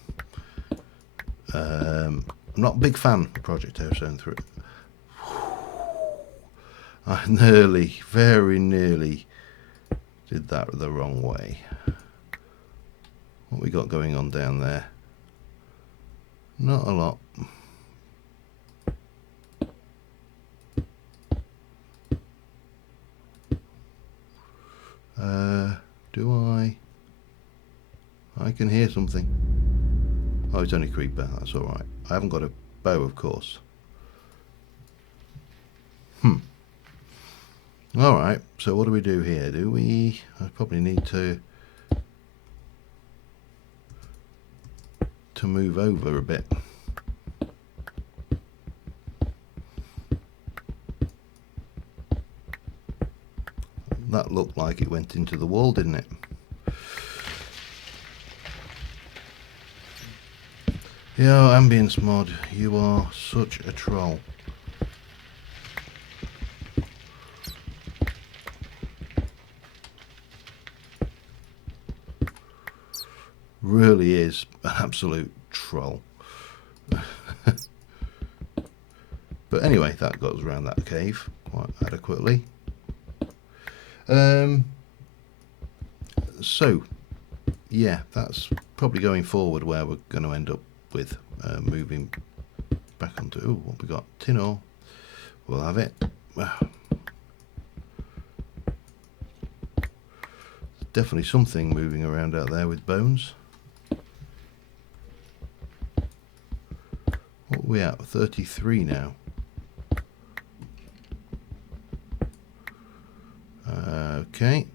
I'm not a big fan of Project Ozone 3. I very nearly did that the wrong way. What we got going on down there? Not a lot. Do I can hear something. Oh, it's only Creeper, that's alright. I haven't got a bow, of course. Alright, so what do we do here? I probably need to move over a bit. That looked like it went into the wall, didn't it? Yo, Ambience Mod, you are such a troll. Really is an absolute troll. But anyway, that goes around that cave quite adequately. So yeah, that's probably going forward where we're going to end up with moving back onto. Ooh, what we got? Tin ore. We'll have it. Definitely something moving around out there with bones. What are we at? 33 now. Okay.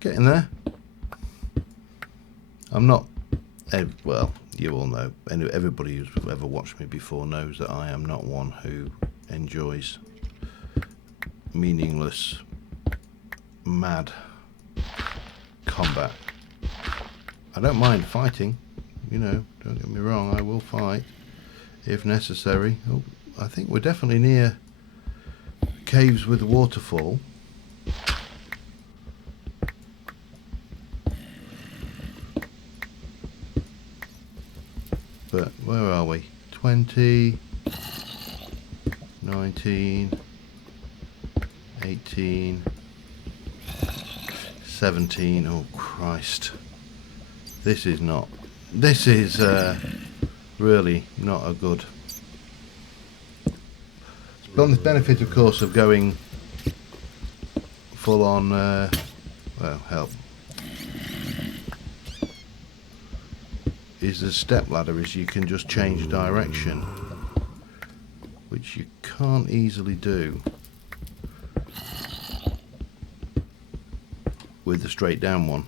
Getting there. I'm not, well, you all know, and everybody who's ever watched me before knows that I am not one who enjoys meaningless, mad combat. I don't mind fighting, you know, don't get me wrong, I will fight if necessary. Oh, I think we're definitely near caves with waterfall. But where are we? 20, 19, 18, 17. Oh Christ. This is really not a good. But the benefit, of course, of going full on, well, help, is the step ladder is you can just change direction, which you can't easily do with the straight down one.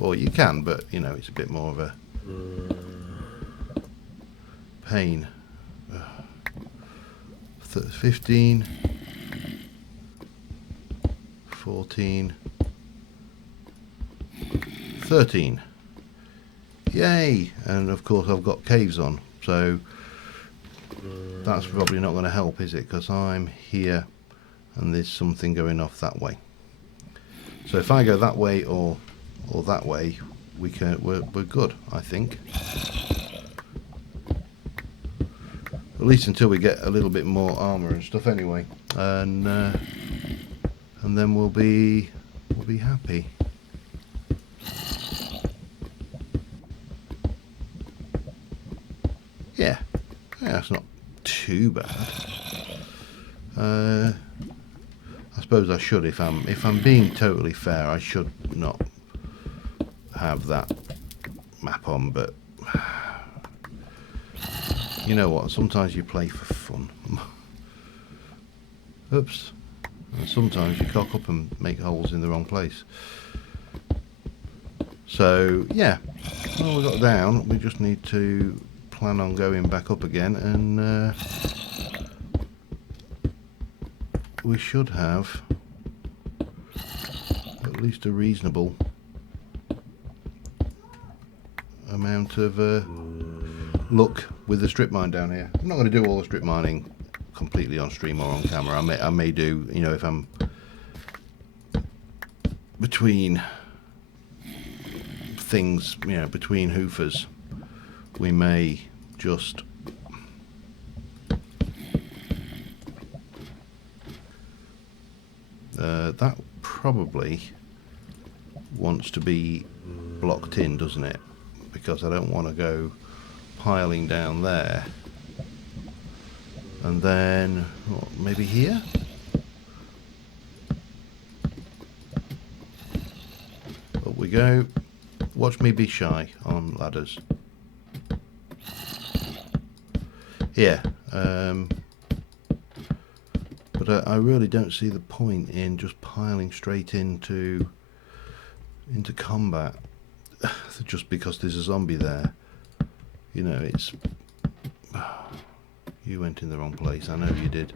Or you can, but you know, it's a bit more of a pain. 15, 14, 13. Yay! And of course I've got caves on, so that's probably not going to help, is it? Because I'm here and there's something going off that way. So if I go that way or that way, we're good, I think. At least until we get a little bit more armor and stuff anyway, and then we'll be happy. Yeah, that's not too bad. I suppose I should, if I'm being totally fair, I should not have that map on, but you know what? Sometimes you play for fun. Oops. And sometimes you cock up and make holes in the wrong place. So yeah, well, we got down. We just need to plan on going back up again, and we should have at least a reasonable amount of luck with the strip mine down here. I'm not going to do all the strip mining completely on stream or on camera. I may do, you know, if I'm between things, you know, between hoofers, we may just that probably wants to be blocked in, doesn't it? Because I don't want to go piling down there. And then, what, maybe here? Up we go. Watch me be shy on ladders. Yeah, but I really don't see the point in just piling straight into combat just because there's a zombie there. You know, it's... You went in the wrong place, I know you did.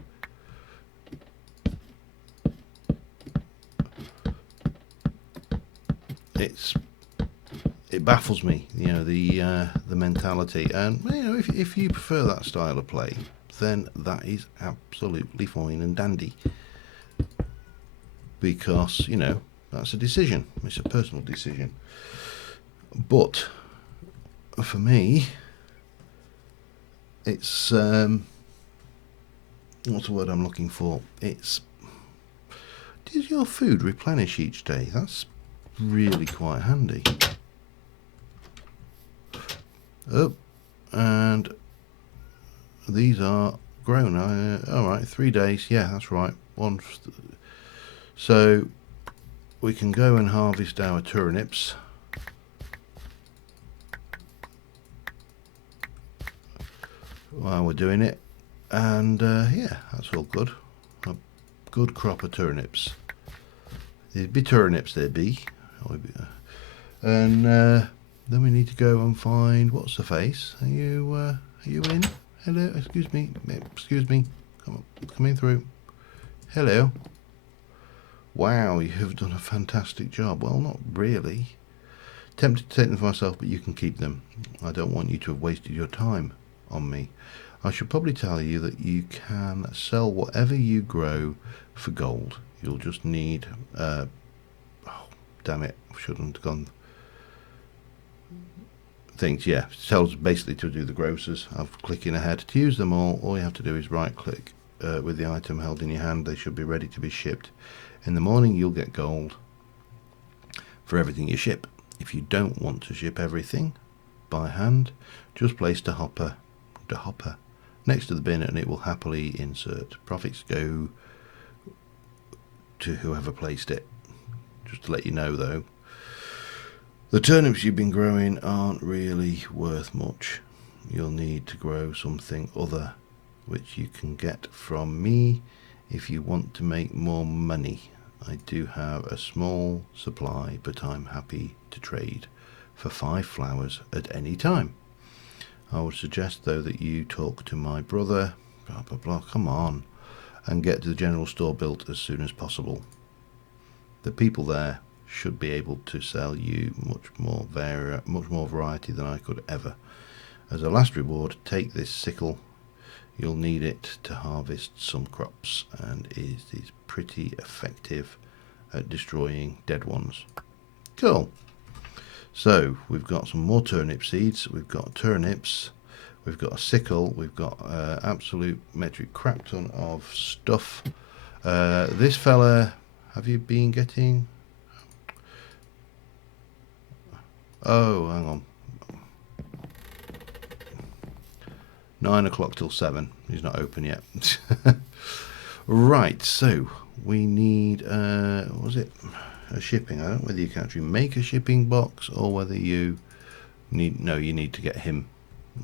It baffles me, you know, the mentality, and you know, if you prefer that style of play, then that is absolutely fine and dandy, because, you know, that's a decision. It's a personal decision. But for me, it's what's the word I'm looking for? It's, does your food replenish each day? That's really quite handy. Oh, and these are grown. All right, 3 days. Yeah, that's right. So we can go and harvest our turnips. While we're doing it, and yeah, that's all good. A good crop of turnips. There'd be turnips, there'd be. And then we need to go and find, what's the face? Are you in? Hello, excuse me. Come on, coming through. Hello. Wow, you have done a fantastic job. Well, not really. Tempted to take them for myself, but you can keep them. I don't want you to have wasted your time on me. I should probably tell you that you can sell whatever you grow for gold. You'll just need oh, damn it, shouldn't have gone things. Yeah, it tells basically to do the grocers. I'm clicking ahead. To use them all you have to do is right click with the item held in your hand. They should be ready to be shipped. In the morning you'll get gold for everything you ship. If you don't want to ship everything by hand, just place the hopper next to the bin and it will happily insert. Profits go to whoever placed it. Just to let you know though, the turnips you've been growing aren't really worth much. You'll need to grow something other, which you can get from me if you want to make more money. I do have a small supply, but I'm happy to trade for 5 flowers at any time. I would suggest though that you talk to my brother, blah blah blah, come on, and get the general store built as soon as possible. The people there should be able to sell you much more variety than I could ever. As a last reward, take this sickle. You'll need it to harvest some crops, and it is pretty effective at destroying dead ones. Cool. So we've got some more turnip seeds. We've got turnips. We've got a sickle. We've got absolute metric crap ton of stuff. This fella, have you been getting? Oh, hang on. 9 o'clock till 7. He's not open yet. Right, so we need, what was it? A shipping. I don't know whether you can actually make a shipping box or whether you need, no, you need to get him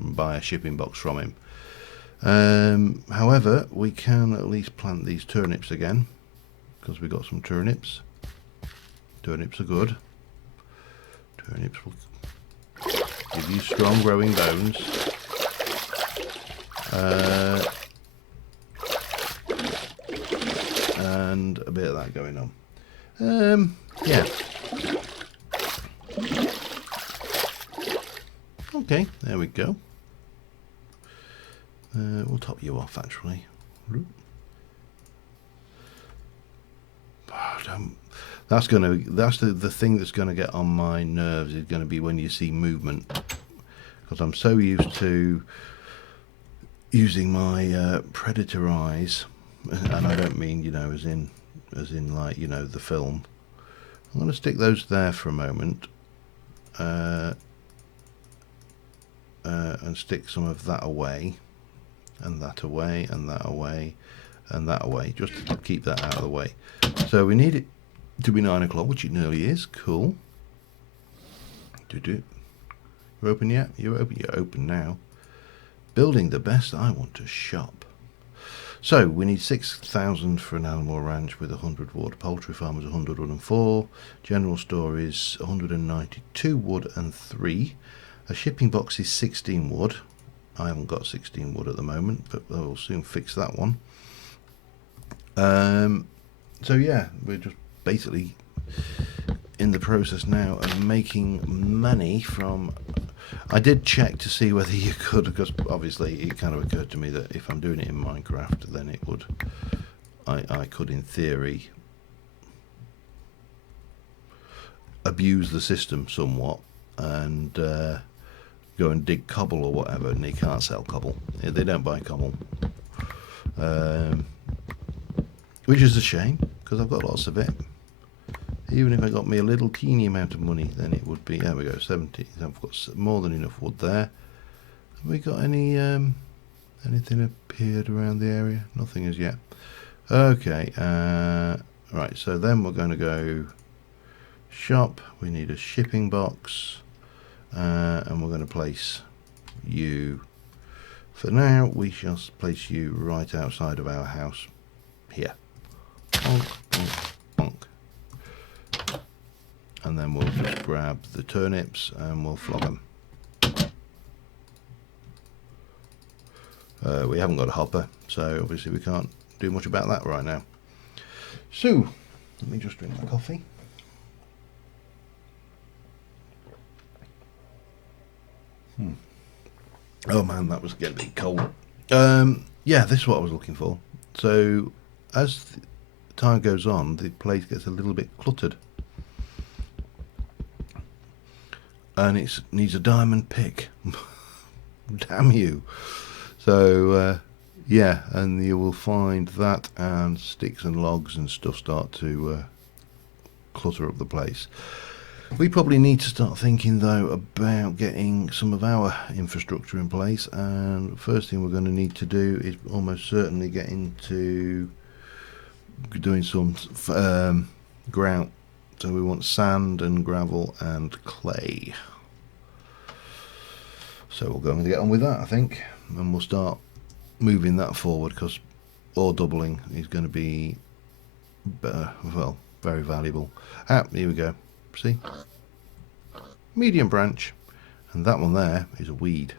and buy a shipping box from him. However, we can at least plant these turnips again because we got some turnips. Turnips are good. Turnips will give you strong growing bones. And a bit of that going on. Yeah. Okay, there we go. We'll top you off actually. That's the thing that's gonna get on my nerves, is gonna be when you see movement, because I'm so used to using my predator eyes, and I don't mean, you know, as in like, you know, the film. I'm going to stick those there for a moment, and stick some of that away, and that away, and that away, and that away, just to keep that out of the way. So we need it to be 9 o'clock, which it nearly is. Cool. You're open yet? You're open. You're open now. Building the best I want to shop. So we need 6,000 for an animal ranch with 100 wood. Poultry farm is 104. General store is 192 wood and 3. A shipping box is 16 wood. I haven't got 16 wood at the moment, but I will soon fix that one. So yeah, we're just basically in the process now of making money from... I did check to see whether you could, because obviously it kind of occurred to me that if I'm doing it in Minecraft, then it would, I could in theory abuse the system somewhat and go and dig cobble or whatever, and they can't sell cobble. They don't buy cobble, which is a shame because I've got lots of it. Even if I got me a little teeny amount of money, then it would be, there we go, 70. I've got more than enough wood there. Have we got any anything appeared around the area? Nothing as yet. Okay, right, so then we're going to go shop. We need a shipping box, and we're going to place you, for now we shall place you right outside of our house here. Bonk, bonk, bonk. And then we'll just grab the turnips and we'll flog them. We haven't got a hopper, so obviously we can't do much about that right now. So, let me just drink my coffee. Oh man, that was getting a bit cold. Yeah, this is what I was looking for. So, as time goes on, the place gets a little bit cluttered. And it needs a diamond pick. Damn you. So yeah, and you will find that and sticks and logs and stuff start to clutter up the place. We probably need to start thinking though about getting some of our infrastructure in place, and first thing we're going to need to do is almost certainly get into doing some grout. So we want sand and gravel and clay. So we're going to get on with that, I think, and we'll start moving that forward, because ore doubling is going to be well, very valuable. Ah, here we go. See? Medium branch. And that one there is a weed.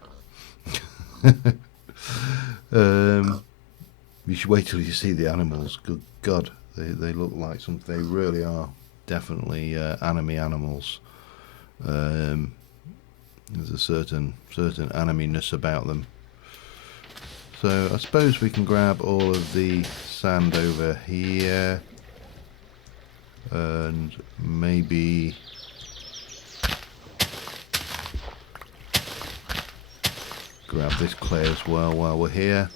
You should wait till you see the animals. Good God, they look like something. They really are definitely anime animals. There's a certain anime-ness about them. So I suppose we can grab all of the sand over here and maybe grab this clay as well while we're here.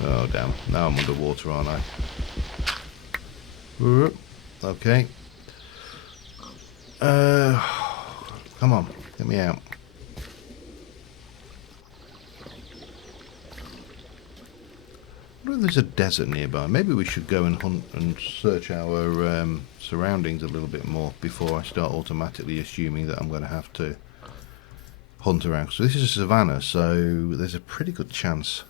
Oh damn, now I'm underwater, aren't I? Okay. Come on, get me out. I wonder if there's a desert nearby. Maybe we should go and hunt and search our surroundings a little bit more before I start automatically assuming that I'm going to have to hunt around. So this is a savanna, so there's a pretty good chance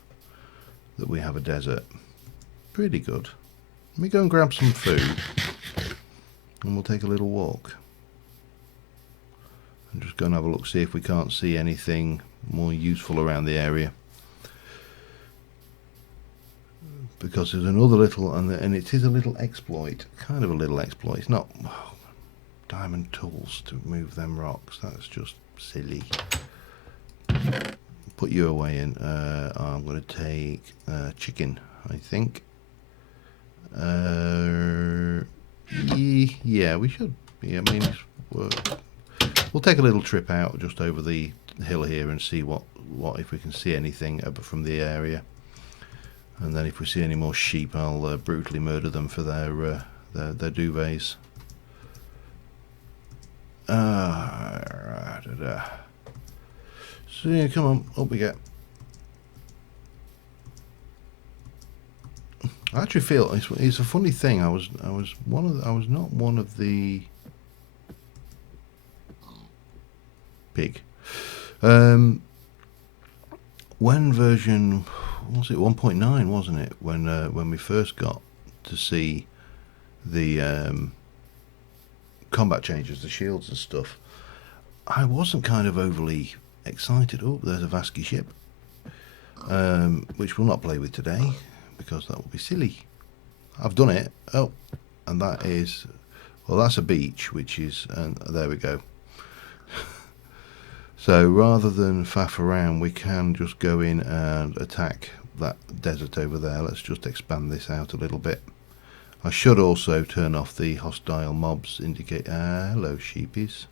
that we have a desert. Pretty good. Let me go and grab some food and we'll take a little walk. And just go and have a look, see if we can't see anything more useful around the area. Because there's another little, and it is a little exploit, kind of a little exploit. It's not diamond tools to move them rocks. That's just silly. Put you away in. I'm going to take chicken, I think. Yeah, we should. Yeah, I mean, we'll take a little trip out just over the hill here and see what if we can see anything from the area. And then if we see any more sheep, I'll brutally murder them for their duvets. So yeah, come on, up we get. I actually feel it's a funny thing. I was not one of the pig. When version was it 1.9, wasn't it? When we first got to see the combat changes, the shields and stuff, I wasn't kind of overly excited. Oh, there's a Vasky ship, which we'll not play with today because that would be silly. I've done it. Oh, and that is, well, that's a beach, which is, and there we go. So rather than faff around, we can just go in and attack that desert over there. Let's just expand this out a little bit. I should also turn off the hostile mobs indicate. Hello, sheepies.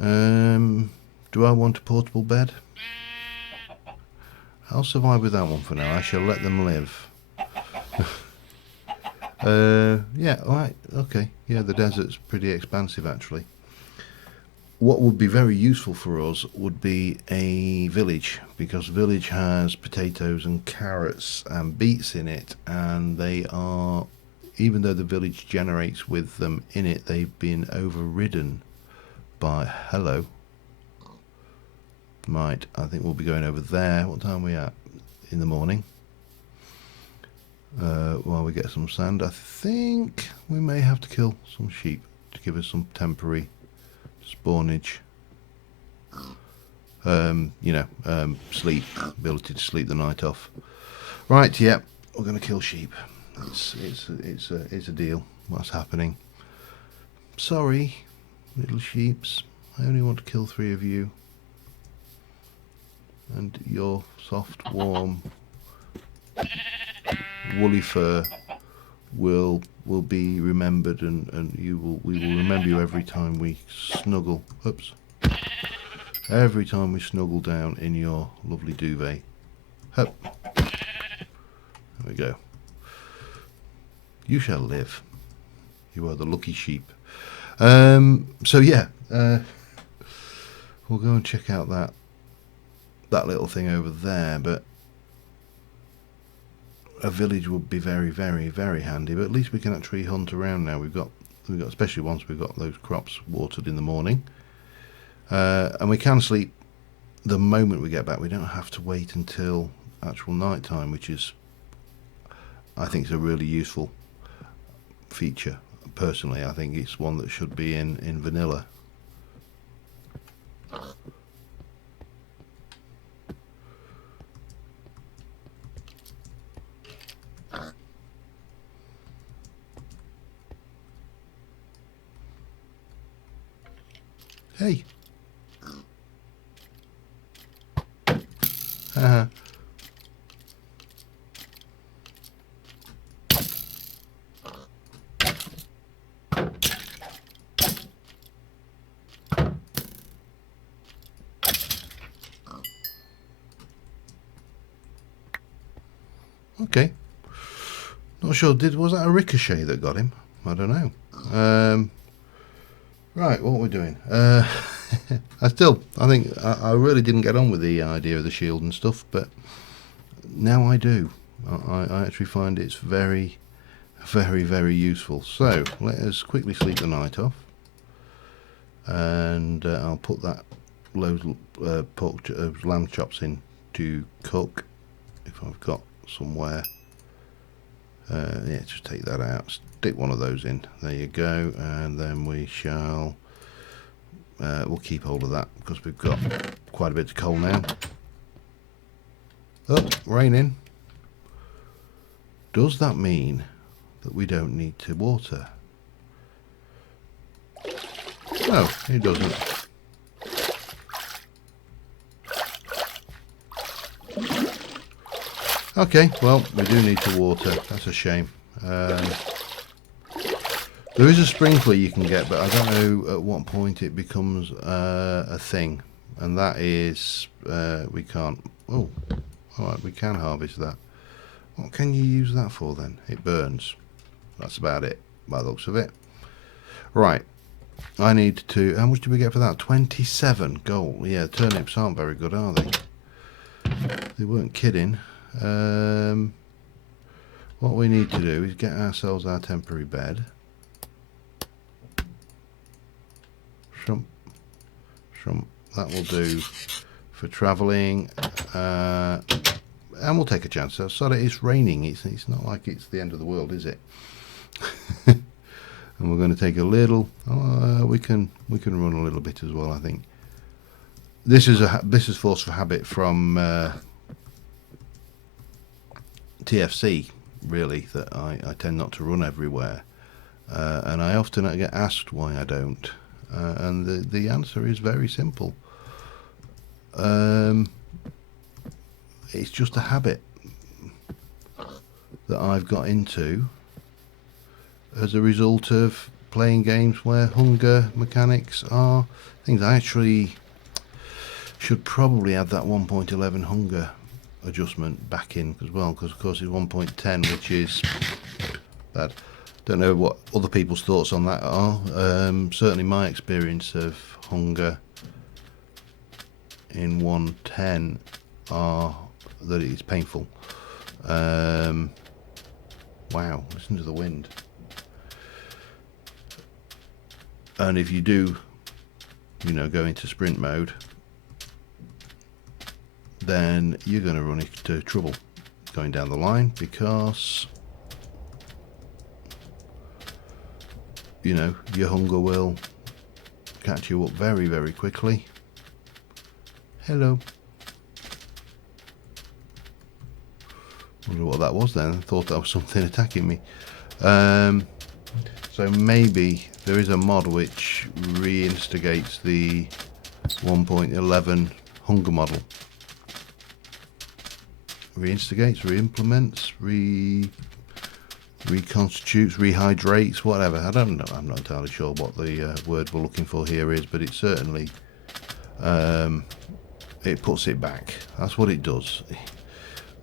Do I want a portable bed? I'll survive with that one for now. I shall let them live. Yeah, alright, okay. Yeah, the desert's pretty expansive actually. What would be very useful for us would be a village, because village has potatoes and carrots and beets in it, and they are, even though the village generates with them in it, they've been overridden by, hello. Right, I think we'll be going over there. What time are we at? In the morning. While we get some sand, I think we may have to kill some sheep to give us some temporary spawnage. Sleep, ability to sleep the night off. Right, yeah, we're going to kill sheep. It's a deal. What's happening? Sorry, little sheeps. I only want to kill 3 of you. And your soft, warm, woolly fur will be remembered, and we will remember you every time we snuggle. Oops. Every time we snuggle down in your lovely duvet. Hup. There we go. You shall live. You are the lucky sheep. So yeah, we'll go and check out that little thing over there, but a village would be very, very, very handy. But at least we can actually hunt around now. We've got especially once we've got those crops watered in the morning, and we can sleep the moment we get back. We don't have to wait until actual night time, which is, I think, is a really useful feature. Personally, I think it's one that should be in vanilla. Hey. Haha. Okay. Not sure. Was that a ricochet that got him? I don't know. Right, what we're doing. I think I really didn't get on with the idea of the shield and stuff, but now I do. I actually find it's very, very, very useful. So let us quickly sleep the night off, and I'll put that load lamb chops in to cook if I've got somewhere. Yeah, just take that out, stick one of those in, there you go, and then we shall we'll keep hold of that because we've got quite a bit of coal now. Oh, raining. Does that mean that we don't need to water? No, it doesn't. Okay, well, we do need to water. That's a shame. There is a sprinkler you can get, but I don't know at what point it becomes a thing. And that is, we can't... Oh, alright, we can harvest that. What can you use that for then? It burns. That's about it, by the looks of it. Right, I need to... How much did we get for that? 27 gold. Yeah, turnips aren't very good, are they? They weren't kidding. What we need to do is get ourselves our temporary bed. Shrimp. That will do for travelling. And we'll take a chance. Sorry, it's raining. It's not like it's the end of the world, is it? And we're going to take a little. We can run a little bit as well. I think this is force for habit from TFC. Really, that I tend not to run everywhere, and I often get asked why I don't, and the answer is very simple. It's just a habit that I've got into as a result of playing games where hunger mechanics are things. I actually should probably add that 1.11 hunger adjustment back in as well, because of course it's 1.10, which is bad. Don't know what other people's thoughts on that are. Certainly my experience of hunger in 110 are that it's painful. Wow, listen to the wind. And if you do, go into sprint mode, then you're going to run into trouble going down the line, because your hunger will catch you up very, very quickly. Hello. Wonder what that was then. I thought that was something attacking me. So maybe there is a mod which reinstigates the 1.11 hunger model. Reinstigates, reimplements, reconstitutes, rehydrates, whatever. I don't know. I'm not entirely sure what the word we're looking for here is, but it certainly it puts it back. That's what it does.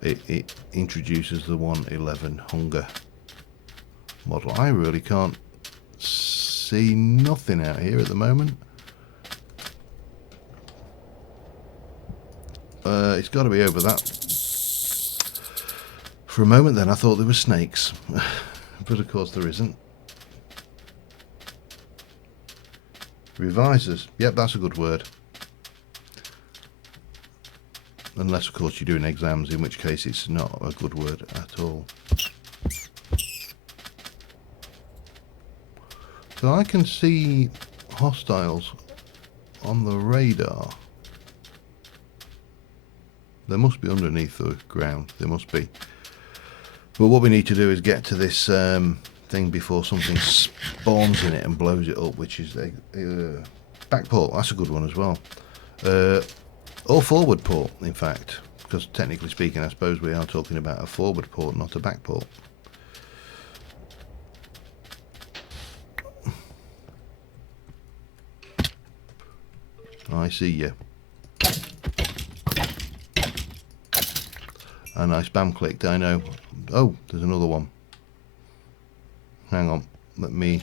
It introduces the 1.11 hunger model. I really can't see nothing out here at the moment. It's got to be over that. For a moment then I thought there were snakes, but of course there isn't. Revisers, yep, that's a good word. Unless of course you're doing exams, in which case it's not a good word at all. So I can see hostiles on the radar. They must be underneath the ground, they must be. But what we need to do is get to this thing before something spawns in it and blows it up, which is a back port. That's a good one as well. Or forward port, in fact, because technically speaking, I suppose we are talking about a forward port, not a back port. I see you. And I spam clicked, I know. Oh, there's another one. Hang on. Let me...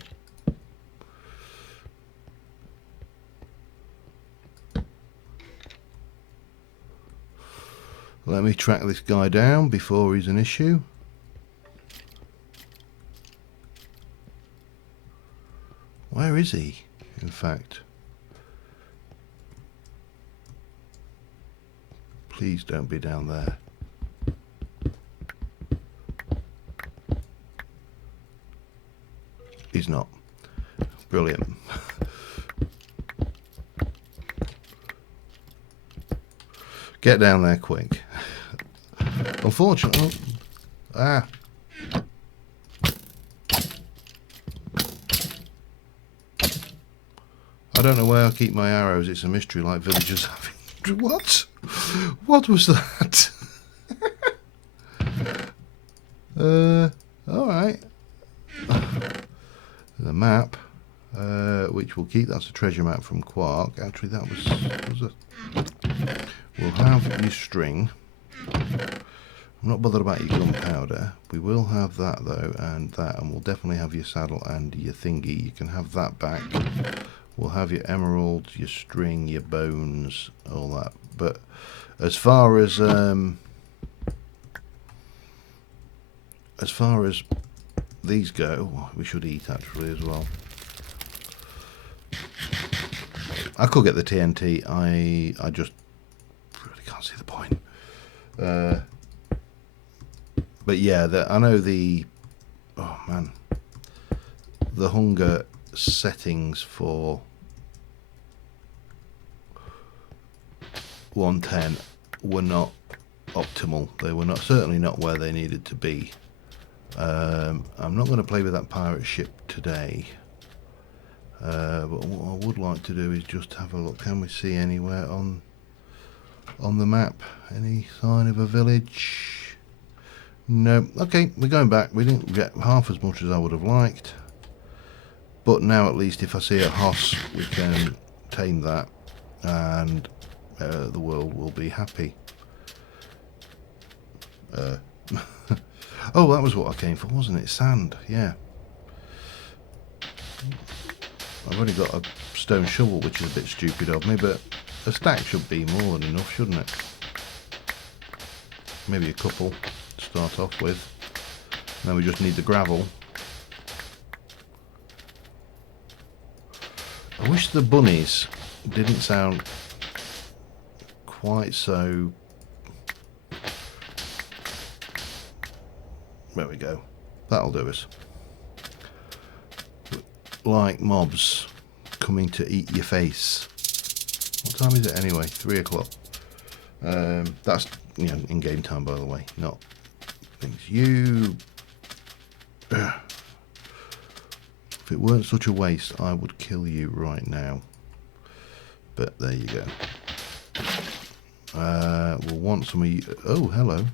Let me track this guy down before he's an issue. Where is he, in fact? Please don't be down there. He's not. Brilliant. Get down there quick. Unfortunately... Ah. I don't know where I keep my arrows. It's a mystery like villagers having... What? What was that? Alright. The map, which we'll keep. That's a treasure map from Quark. Actually, that was a... We'll have your string. I'm not bothered about your gunpowder. We will have that, though, and that. And we'll definitely have your saddle and your thingy. You can have that back. We'll have your emeralds, your string, your bones, all that. But as far as these go, we should eat actually as well. I could get the TNT. I just really can't see the point. But yeah, I know the... Oh man, the hunger settings for 110 were not optimal. They were not, certainly not where they needed to be. I'm not going to play with that pirate ship today, but what I would like to do is just have a look. Can we see anywhere on the map any sign of a village? No. Okay, we're going back. We didn't get half as much as I would have liked, but now at least if I see a Hoss, we can tame that and the world will be happy. Oh, that was what I came for, wasn't it? Sand, yeah. I've only got a stone shovel, which is a bit stupid of me, but a stack should be more than enough, shouldn't it? Maybe a couple to start off with. Now we just need the gravel. I wish the bunnies didn't sound quite so... There we go. That'll do us. Like mobs coming to eat your face. What time is it anyway? 3 o'clock. That's, you know, in game time, by the way, not things. You... If it weren't such a waste, I would kill you right now. But there you go. We'll want some of you... Oh, hello.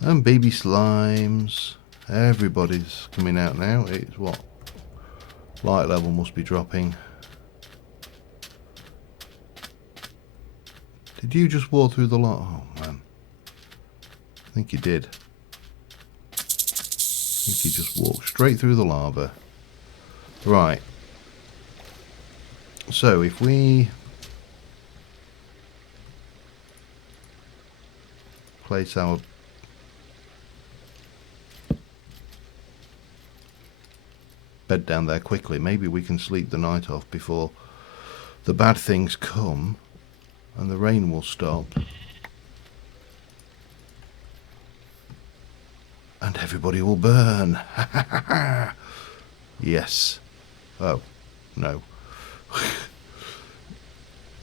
And baby slimes. Everybody's coming out now. It's what? Light level must be dropping. Did you just walk through the lot? Oh man. I think you did. I think you just walked straight through the lava. Right. So if we place our bed down there quickly, maybe we can sleep the night off before the bad things come and the rain will stop and everybody will burn. Yes. Oh no.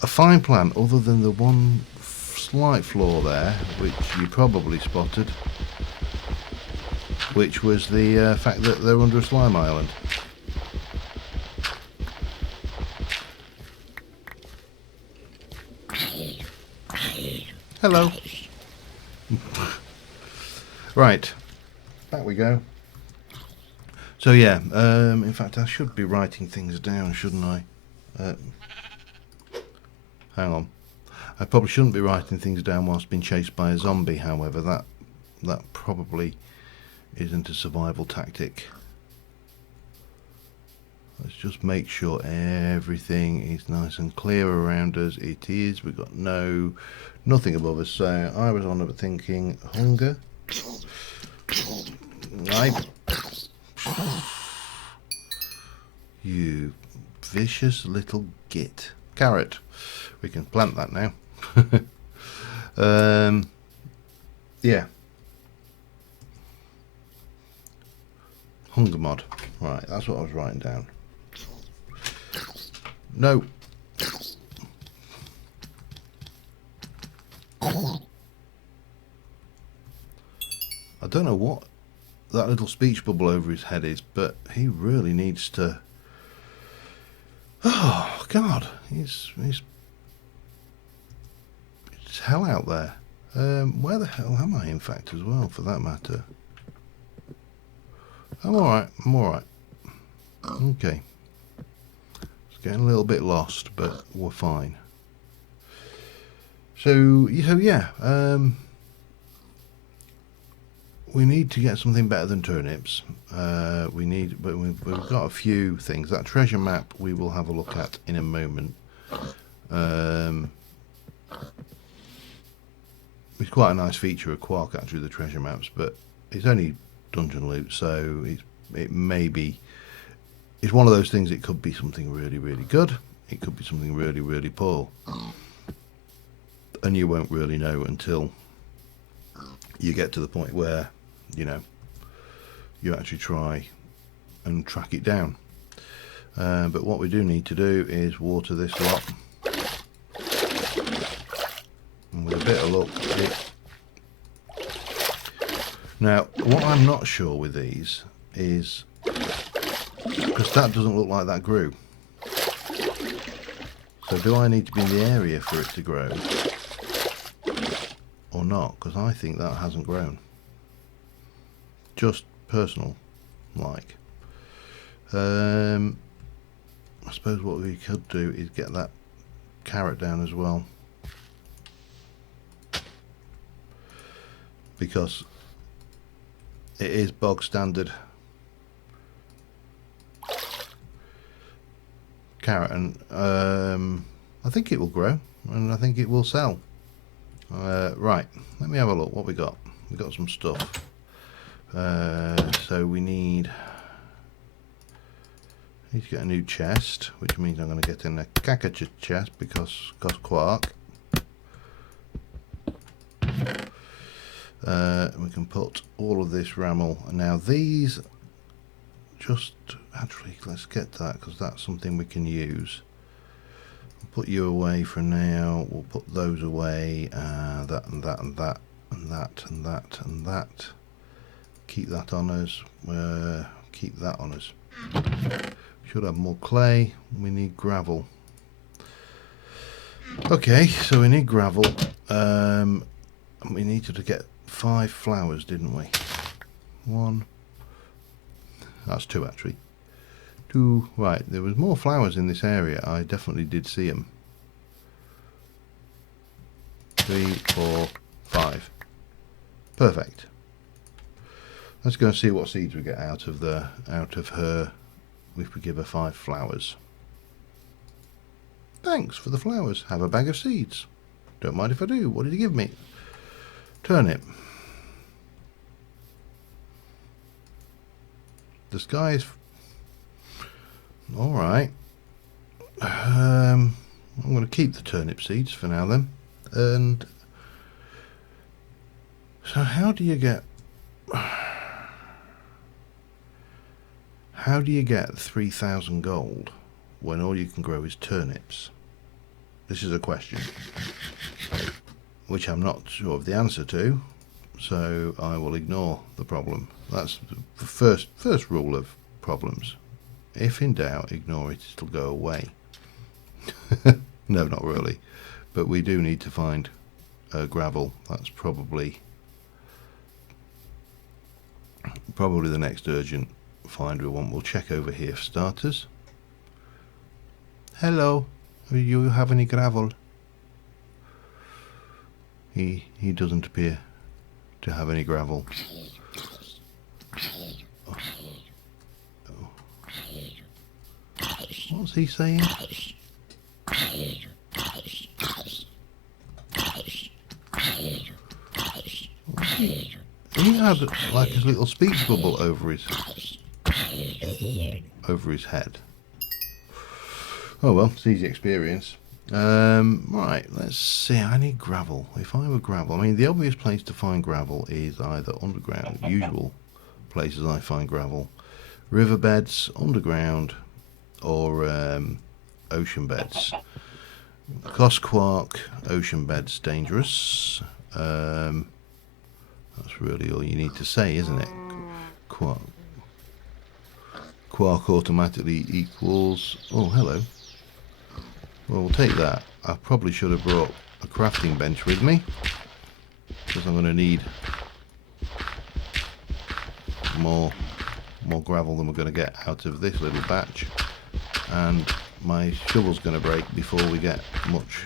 A fine plan, other than the one slight flaw there, which you probably spotted, which was the fact that they're under a slime island. Hello. Right, back we go. So yeah, in fact I should be writing things down, shouldn't I? Hang on, I probably shouldn't be writing things down whilst being chased by a zombie, however. That probably isn't a survival tactic. Let's just make sure everything is nice and clear around us. It is. We've got nothing above us. So I was on about thinking hunger. Right. You vicious little git. Carrot. We can plant that now. Yeah. Hunger mod. Right, that's what I was writing down. No. I don't know what that little speech bubble over his head is, but he really needs to... Oh, God. It's hell out there. Where the hell am I, in fact, as well, for that matter? I'm alright. Okay. It's getting a little bit lost, but we're fine. So yeah. We need to get something better than turnips. But we've got a few things. That treasure map we will have a look at in a moment. It's quite a nice feature of Quark, actually, the treasure maps, but it's only dungeon loot, so it may be... It's one of those things, it could be something really, really good. It could be something really, really poor. And you won't really know until you get to the point where, you actually try and track it down. But what we do need to do is water this lot. And with a bit of luck, Now, what I'm not sure with these is... Because that doesn't look like that grew. So do I need to be in the area for it to grow? Or not? Because I think that hasn't grown. Just personal, like. I suppose what we could do is get that carrot down as well. Because it is bog standard carrot, and I think it will grow, and I think it will sell. Right, let me have a look what we got. We got some stuff. So we need to get a new chest, which means I'm going to get in a Kakacha chest because Quark. We can put all of this rammel. Now these, actually let's get that, because that's something we can use. We'll put you away for now. We'll put those away. That and that and that and that and that and that. Keep that on us. Keep that on us. Should have more clay. We need gravel. Okay, so we need gravel. We needed to get 5 flowers, didn't we? 1. That's 2 actually. 2. Right, there was more flowers in this area. I definitely did see them. 3, 4, 5. Perfect. Let's go and see what seeds we get out of her if we give her 5 flowers. Thanks for the flowers. Have a bag of seeds. Don't mind if I do. What did you give me? Turnip. The sky is alright. I'm going to keep the turnip seeds for now then. And so how do you get 3,000 gold when all you can grow is turnips? This is a question which I'm not sure of the answer to, so I will ignore the problem. That's the first rule of problems. If in doubt, ignore it, it'll go away. No, not really. But we do need to find gravel. That's probably the next urgent find we want. We'll check over here for starters. Hello, do you have any gravel? He doesn't appear to have any gravel. Oh. What's he saying? He had like his little speech bubble over his head. Oh well, it's easy experience. Right, let's see. I need gravel. If I were gravel, I mean, the obvious place to find gravel is either underground, usual places I find gravel, riverbeds, underground, or ocean beds. Cost quark, ocean beds dangerous. That's really all you need to say, isn't it? Quark automatically equals. Oh, hello. Well, we'll take that. I probably should have brought a crafting bench with me, because I'm going to need more gravel than we're going to get out of this little batch, and my shovel's going to break before we get much.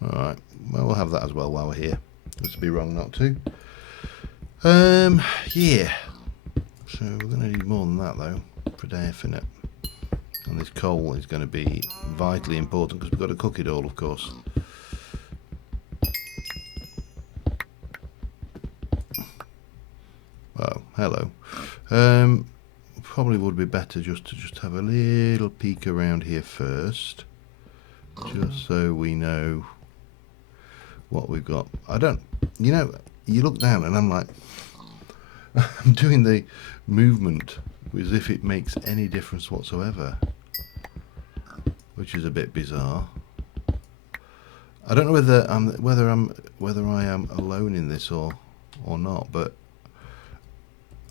Alright, well, we'll have that as well while we're here. It'd be wrong not to. Yeah. So we're going to need more than that though, for definite. And this coal is going to be vitally important because we've got to cook it all, of course. Oh, hello. Probably would be better just to have a little peek around here first, just so we know what we've got. I don't, you know, you look down and I'm like, I'm doing the movement as if it makes any difference whatsoever, which is a bit bizarre. I don't know whether I am alone in this or not, but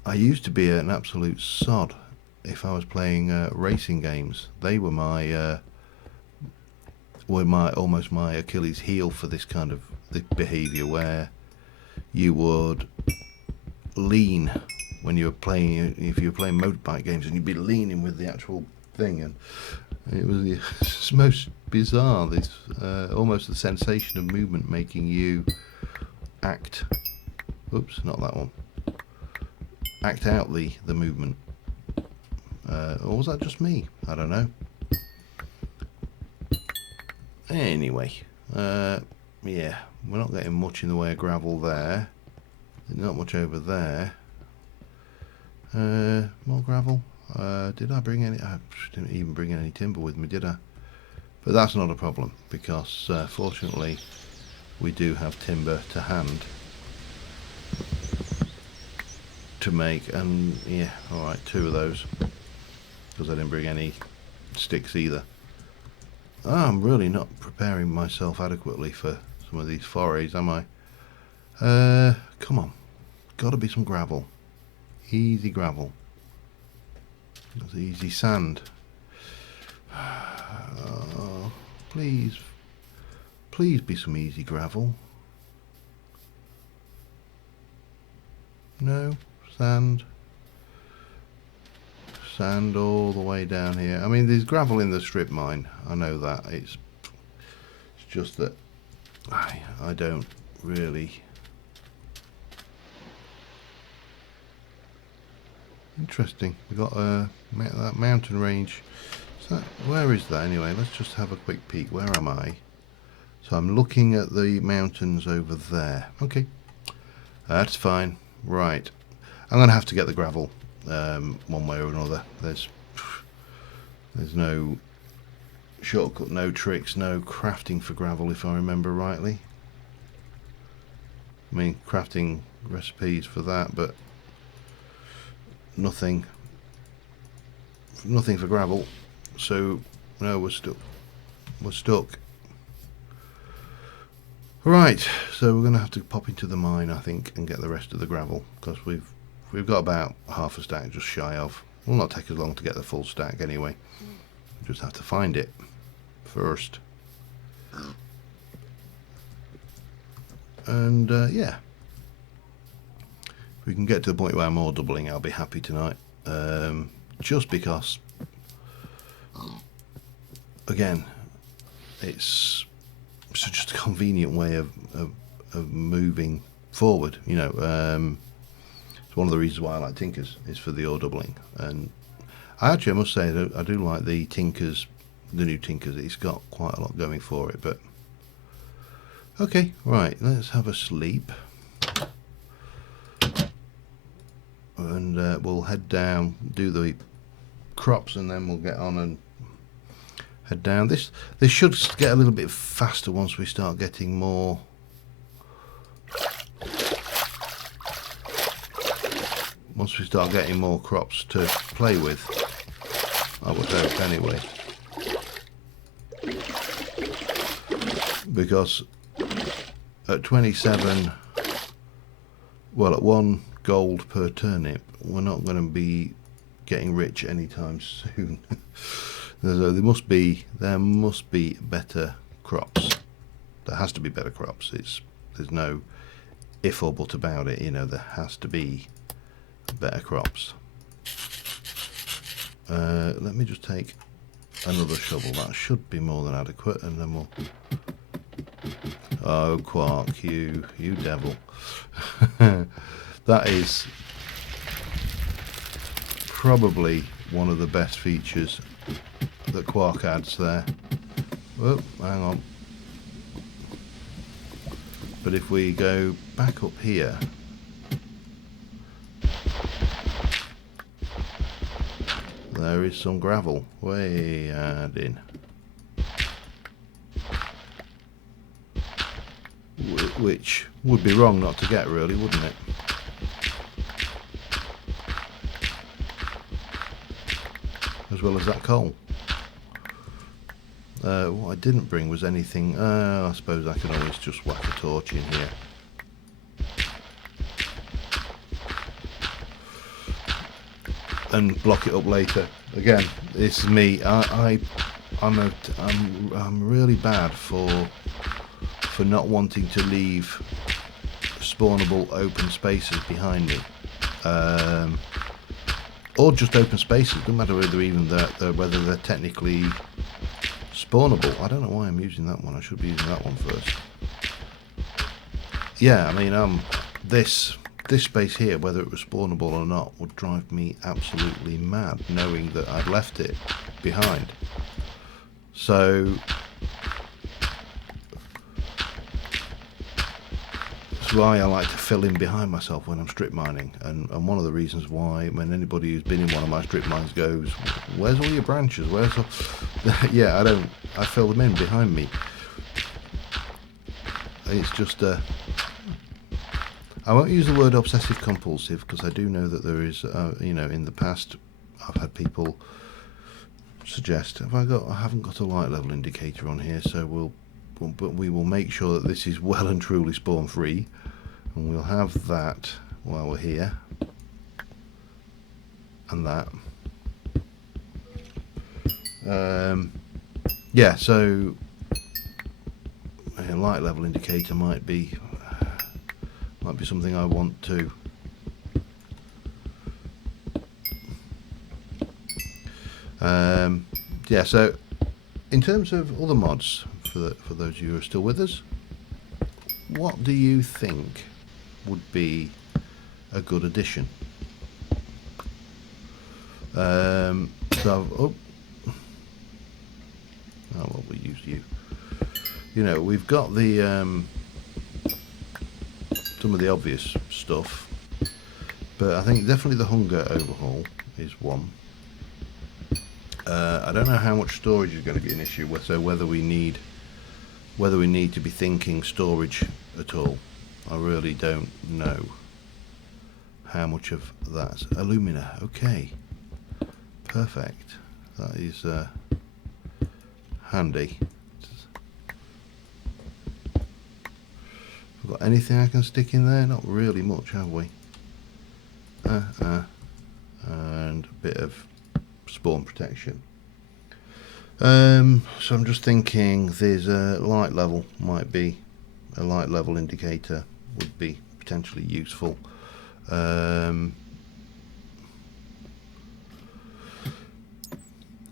I used to be an absolute sod if I was playing racing games. They were almost my Achilles heel for this kind of behaviour, where you would lean when you were playing. If you were playing motorbike games, and you'd be leaning with the actual thing, and it was the most bizarre. This almost the sensation of movement making you act. Oops, not that one. Act out the movement. Or was that just me? I don't know. Anyway, yeah, we're not getting much in the way of gravel there. Not much over there. More gravel. Did I bring any? I didn't even bring any timber with me, did I? But that's not a problem, because fortunately we do have timber to hand to make, and yeah, alright, 2 of those, because I didn't bring any sticks either. I'm really not preparing myself adequately for some of these forays, am I? Come on, gotta be some gravel. Easy gravel. That's easy sand. Oh, please be some easy gravel. No? Sand all the way down here. I mean, there's gravel in the strip mine, I know that. It's just that I don't really. Interesting. We've got that mountain range. Where is that anyway? Let's just have a quick peek. Where am I? So I'm looking at the mountains over there. Okay, that's fine. Right, I'm gonna have to get the gravel one way or another. There's no shortcut, no tricks, no crafting for gravel, if I remember rightly. I mean, crafting recipes for that, but nothing for gravel. So no, we're stuck. Right, so we're gonna have to pop into the mine, I think, and get the rest of the gravel, because we've got about half a stack just shy of. Will not take as long to get the full stack anyway. We just have to find it first. And yeah, if we can get to the point where I'm more doubling, I'll be happy tonight. Just because, again, it's just a convenient way of moving forward. You know, it's one of the reasons why I like Tinkers is for the ore doubling. And I must say that I do like the Tinkers, the new Tinkers. It's got quite a lot going for it. But okay, right, let's have a sleep, and we'll head down, do the crops, and then we'll get on and head down. This should get a little bit faster once we start getting more crops to play with. I would hope anyway, because at 27, well, at 1 gold per turnip, we're not going to be getting rich anytime soon. So there must be better crops. There has to be better crops. There's no if or but about it. You know, there has to be better crops. Let me just take another shovel. That should be more than adequate, and then we'll. Oh, Quark, you devil! That is probably one of the best features that Quark adds there. Oh, hang on. But if we go back up here, there is some gravel way in, which would be wrong not to get, really, wouldn't it? As well as that coal. What I didn't bring was anything. I suppose I can always just whack a torch in here. And block it up later. Again, this is me. I'm really bad for not wanting to leave spawnable open spaces behind me, or just open spaces. Doesn't matter whether whether they're technically spawnable. I don't know why I'm using that one. I should be using that one first. Yeah, I mean, this space here, whether it was spawnable or not, would drive me absolutely mad, knowing that I'd left it behind. So that's why I like to fill in behind myself when I'm strip mining, and one of the reasons why, when anybody who's been in one of my strip mines goes, "Where's all your branches? Where's all?" Yeah, I fill them in behind me. It's just I won't use the word obsessive compulsive, because I do know that there is, you know, in the past I've had people suggest, I haven't got a light level indicator on here, so we will make sure that this is well and truly spawn free, and we'll have that while we're here, and that. Yeah, so a light level indicator might be something I want to yeah, so in terms of other mods, for those of you who are still with us, what do you think would be a good addition? So oh well, we use you. You know, we've got the some of the obvious stuff, but I think definitely the hunger overhaul is one. I don't know how much storage is going to be an issue, so whether we need to be thinking storage at all. I really don't know how much of that. Alumina, okay, perfect. That is handy. Got anything I can stick in there? Not really much, have we? And a bit of spawn protection. So I'm just thinking there's a light level, might be a light level indicator would be potentially useful.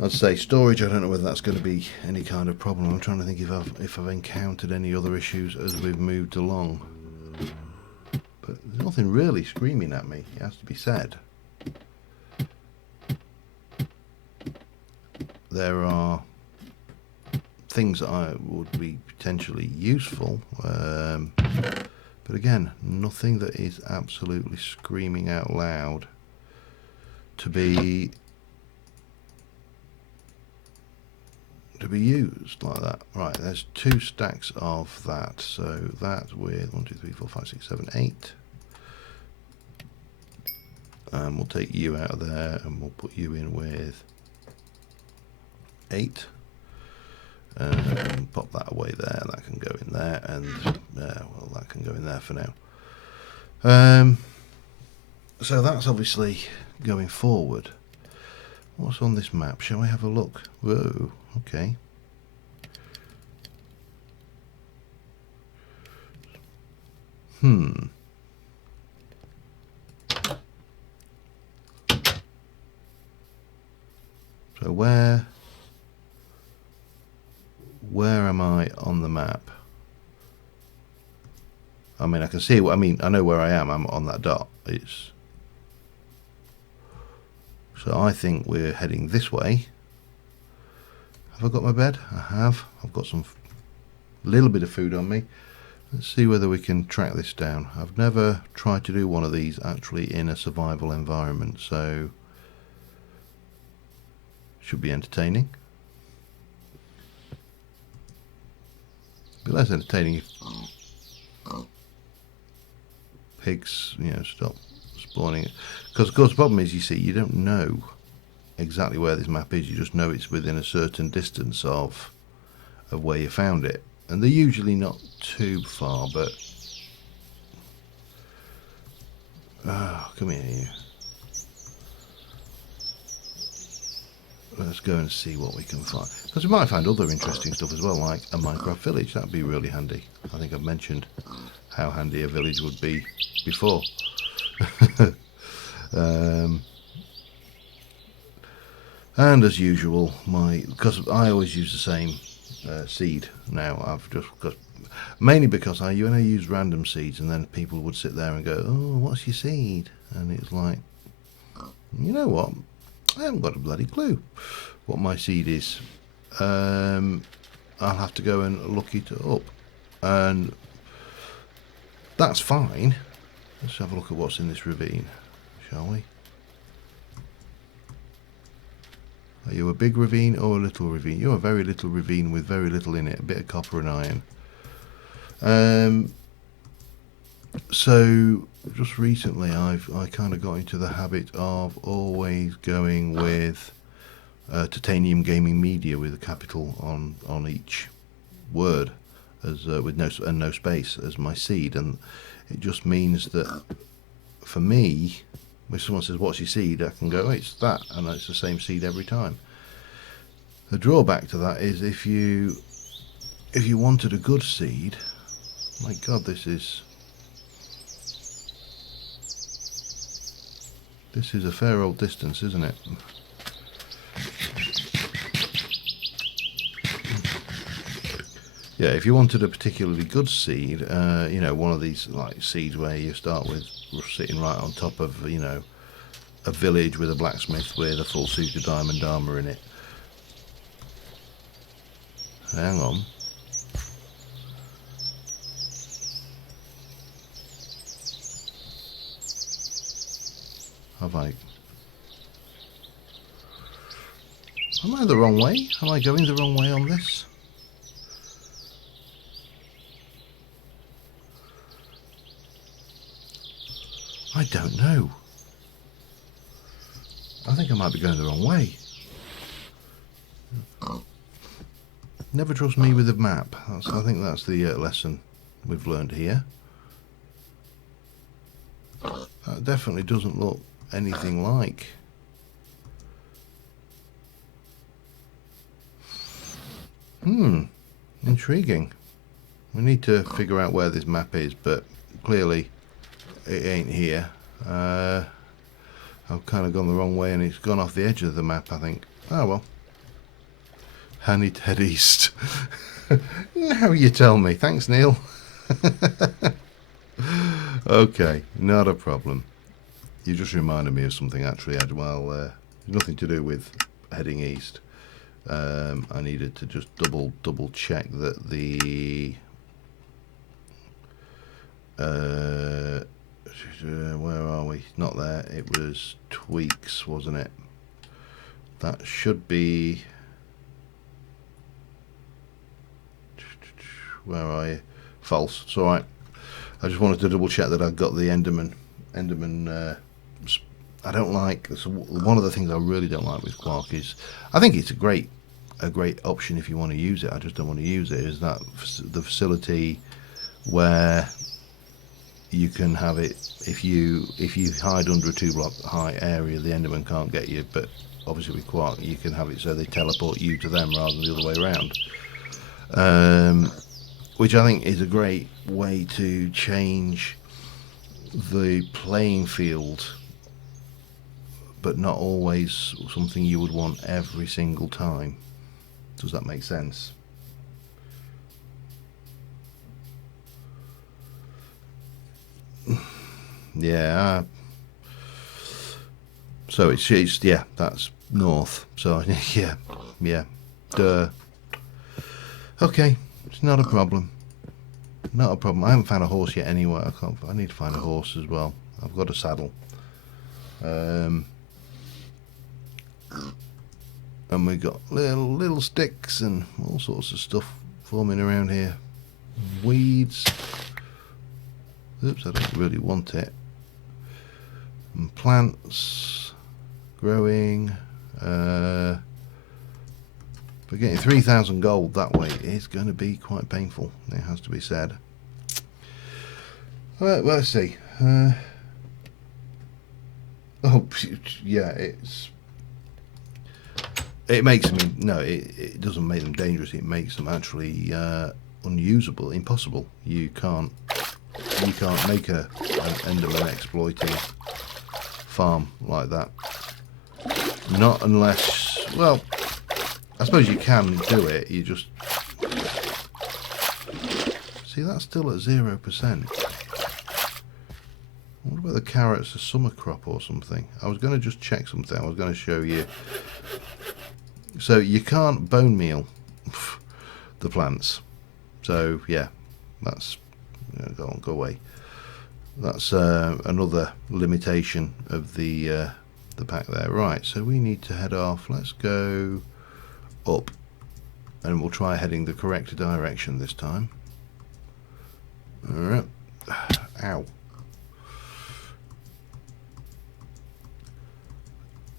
I'd say storage, I don't know whether that's going to be any kind of problem. I'm trying to think if I've encountered any other issues as we've moved along. But there's nothing really screaming at me, it has to be said. There are things that I would be potentially useful, but again, nothing that is absolutely screaming out loud to be used like that. Right, there's 2 stacks of that, so that with 1, 2, 3, 4, 5, 6, 7, 8. And we'll take you out of there and we'll put you in with 8. Pop that away there, that can go in there, and well, that can go in there for now. So that's obviously going forward. What's on this map? Shall we have a look? Whoa, okay. So where am I on the map? I mean, I can see what I mean. I know where I am. I'm on that dot. So I think we're heading this way. Have I got my bed? I have. I've got some little bit of food on me. Let's see whether we can track this down. I've never tried to do one of these actually in a survival environment, so should be entertaining. Be less entertaining if pigs, stop spawning. Because of course the problem is, you see, you don't know exactly where this map is. You just know it's within a certain distance of where you found it, and they're usually not too far. But come here. Let's go and see what we can find, because we might find other interesting stuff as well, like a Minecraft village. That'd be really handy. I think I've mentioned how handy a village would be before. And as usual, because I always use the same seed now. I've just got, mainly because I use random seeds, and then people would sit there and go, "Oh, what's your seed?" And it's like, you know what? I haven't got a bloody clue what my seed is. I'll have to go and look it up, and that's fine. Let's have a look at what's in this ravine, shall we? Are you a big ravine or a little ravine? You're a very little ravine with very little in it, a bit of copper and iron. So just recently I kind of got into the habit of always going with Titanium Gaming Media with a capital on each word, as with no space as my seed, and it just means that for me, if someone says, "What's your seed?" I can go, "It's that," and it's the same seed every time. The drawback to that is if you wanted a good seed, my God, this is a fair old distance, isn't it? Yeah, if you wanted a particularly good seed, one of these like seeds where you start with sitting right on top of, a village with a blacksmith with a full suit of diamond armour in it. Hang on. Am I the wrong way? Am I going the wrong way on this? I don't know. I think I might be going the wrong way. Never trust me with a map. I think that's the lesson we've learned here. That definitely doesn't look anything like. Intriguing. We need to figure out where this map is, but clearly it ain't here. I've kind of gone the wrong way and it's gone off the edge of the map, I think. Oh well, I need to head east. Now you tell me. Thanks, Neil. Okay, not a problem. You just reminded me of something actually, Ed. Well, nothing to do with heading east. I needed to just double check that the where are we? Not there. It was tweaks, wasn't it? That should be. Where are you? False. It's all right. I just wanted to double check that I got the Enderman. I don't like. So one of the things I really don't like with Quark is, I think it's a great option if you want to use it. I just don't want to use it. Is that the facility where you can have it if you hide under a 2-block high area, the Enderman can't get you. But obviously with Quark, you can have it so they teleport you to them rather than the other way around. Which I think is a great way to change the playing field, but not always something you would want every single time. Does that make sense? Yeah. So it's yeah, that's north. So yeah. Duh. Okay, it's not a problem. Not a problem. I haven't found a horse yet anywhere. I need to find a horse as well. I've got a saddle. And we got little sticks and all sorts of stuff forming around here. Weeds. Oops, I don't really want it. And plants growing. But getting 3,000 gold that way is going to be quite painful, it has to be said. Well, let's see. Oh, yeah, it makes them, no, it doesn't make them dangerous, it makes them actually unusable, impossible. You can't make an Enderman exploiting farm like that. Not unless, well, I suppose you can do it, you just... See, that's still at 0%. I wonder whether carrots are summer crop or something. I was going to just check something, I was going to show you. So you can't bone meal the plants. So, yeah, that's... Go away. That's another limitation of the pack there. Right, so we need to head off. Let's go up, and we'll try heading the correct direction this time. Alright. Ow.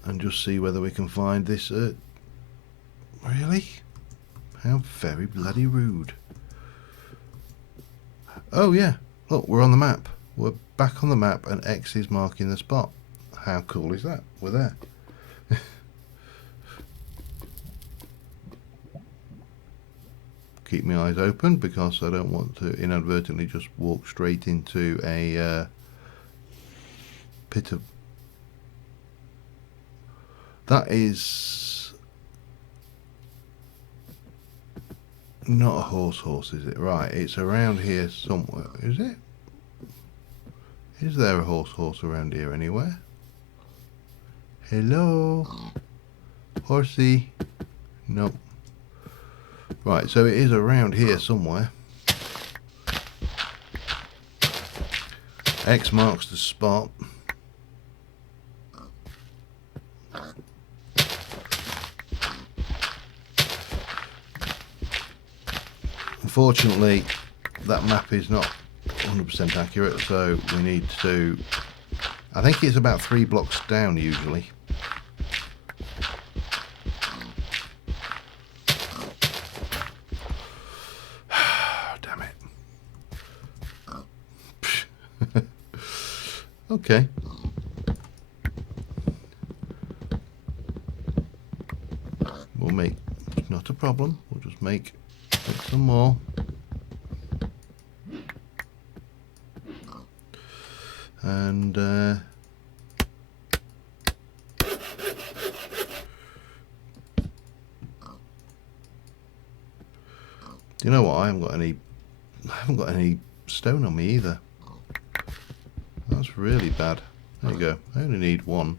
And just see whether we can find this. Really? How very bloody rude. Oh yeah, look, we're on the map. We're back on the map and X is marking the spot. How cool is that? We're there. Keep my eyes open because I don't want to inadvertently just walk straight into a pit of... That is not a horse, is it? Right, it's around here somewhere, is it? Is there a horse around here anywhere? Hello? Horsey? Nope. Right, so it is around here somewhere. X marks the spot. Unfortunately, that map is not 100% accurate, so we need to... I think it's about 3 blocks down usually. Damn it. Okay. We'll make... Not a problem. We'll just make some more. And Do you know what? I haven't got any stone on me either. That's really bad. There you go. I only need one.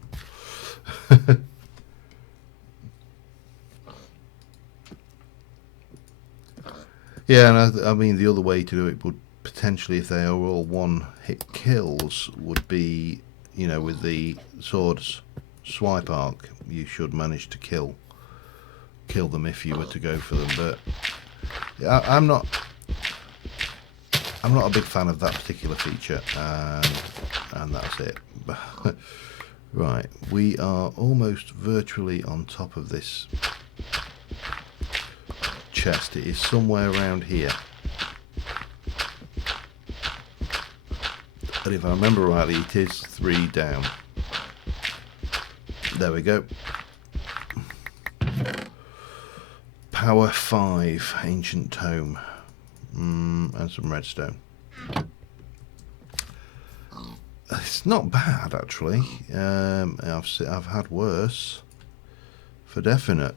Yeah, and I mean the other way to do it would potentially, if they are all one-hit kills, would be, you know, with the sword's swipe arc, you should manage to kill them if you were to go for them. But yeah, I'm not a big fan of that particular feature, and that's it. Right, we are almost virtually on top of this chest. It is somewhere around here, and if I remember rightly, it is 3 down. There we go. Power 5 ancient tome, and some redstone. It's not bad actually. I've had worse, for definite.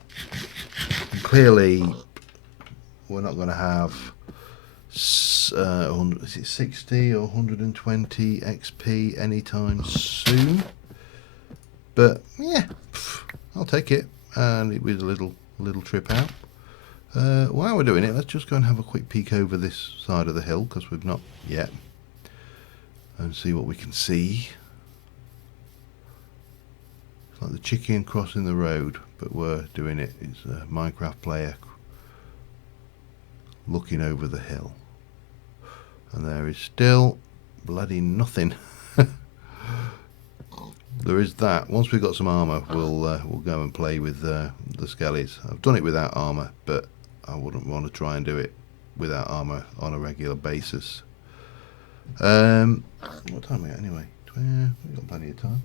Clearly, we're not going to have is it 60 or 120 XP anytime soon. But yeah, I'll take it, and it was a little trip out. While we're doing it, let's just go and have a quick peek over this side of the hill, because we've not yet, and see what we can see. It's like the chicken crossing the road, but we're doing it. It's a Minecraft player looking over the hill, and there is still bloody nothing. There is that. Once we've got some armour, we'll go and play with the skellies. I've done it without armour, but I wouldn't want to try and do it without armour on a regular basis. What time are we at anyway? We've got plenty of time.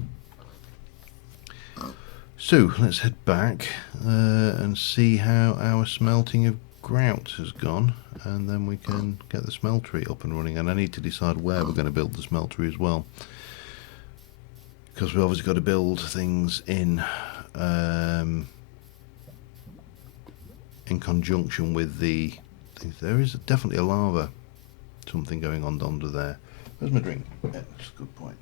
So let's head back and see how our smelting of grout has gone, and then we can get the smeltery up and running. And I need to decide where we're going to build the smeltery as well, because we've obviously got to build things in conjunction with the things. There is definitely a lava something going on under there. Where's my drink? Yeah, that's a good point.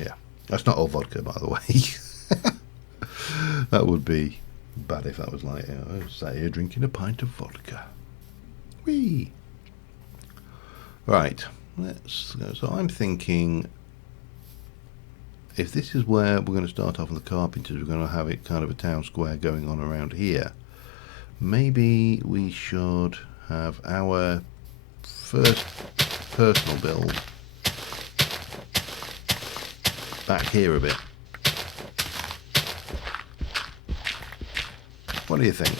Yeah, that's not all vodka, by the way. That would be bad if that was like, I was sat here drinking a pint of vodka. Whee! Right, let's go. So I'm thinking, if this is where we're going to start off with the carpenters, we're going to have it kind of a town square going on around here. Maybe we should have our first personal build back here a bit. What do you think?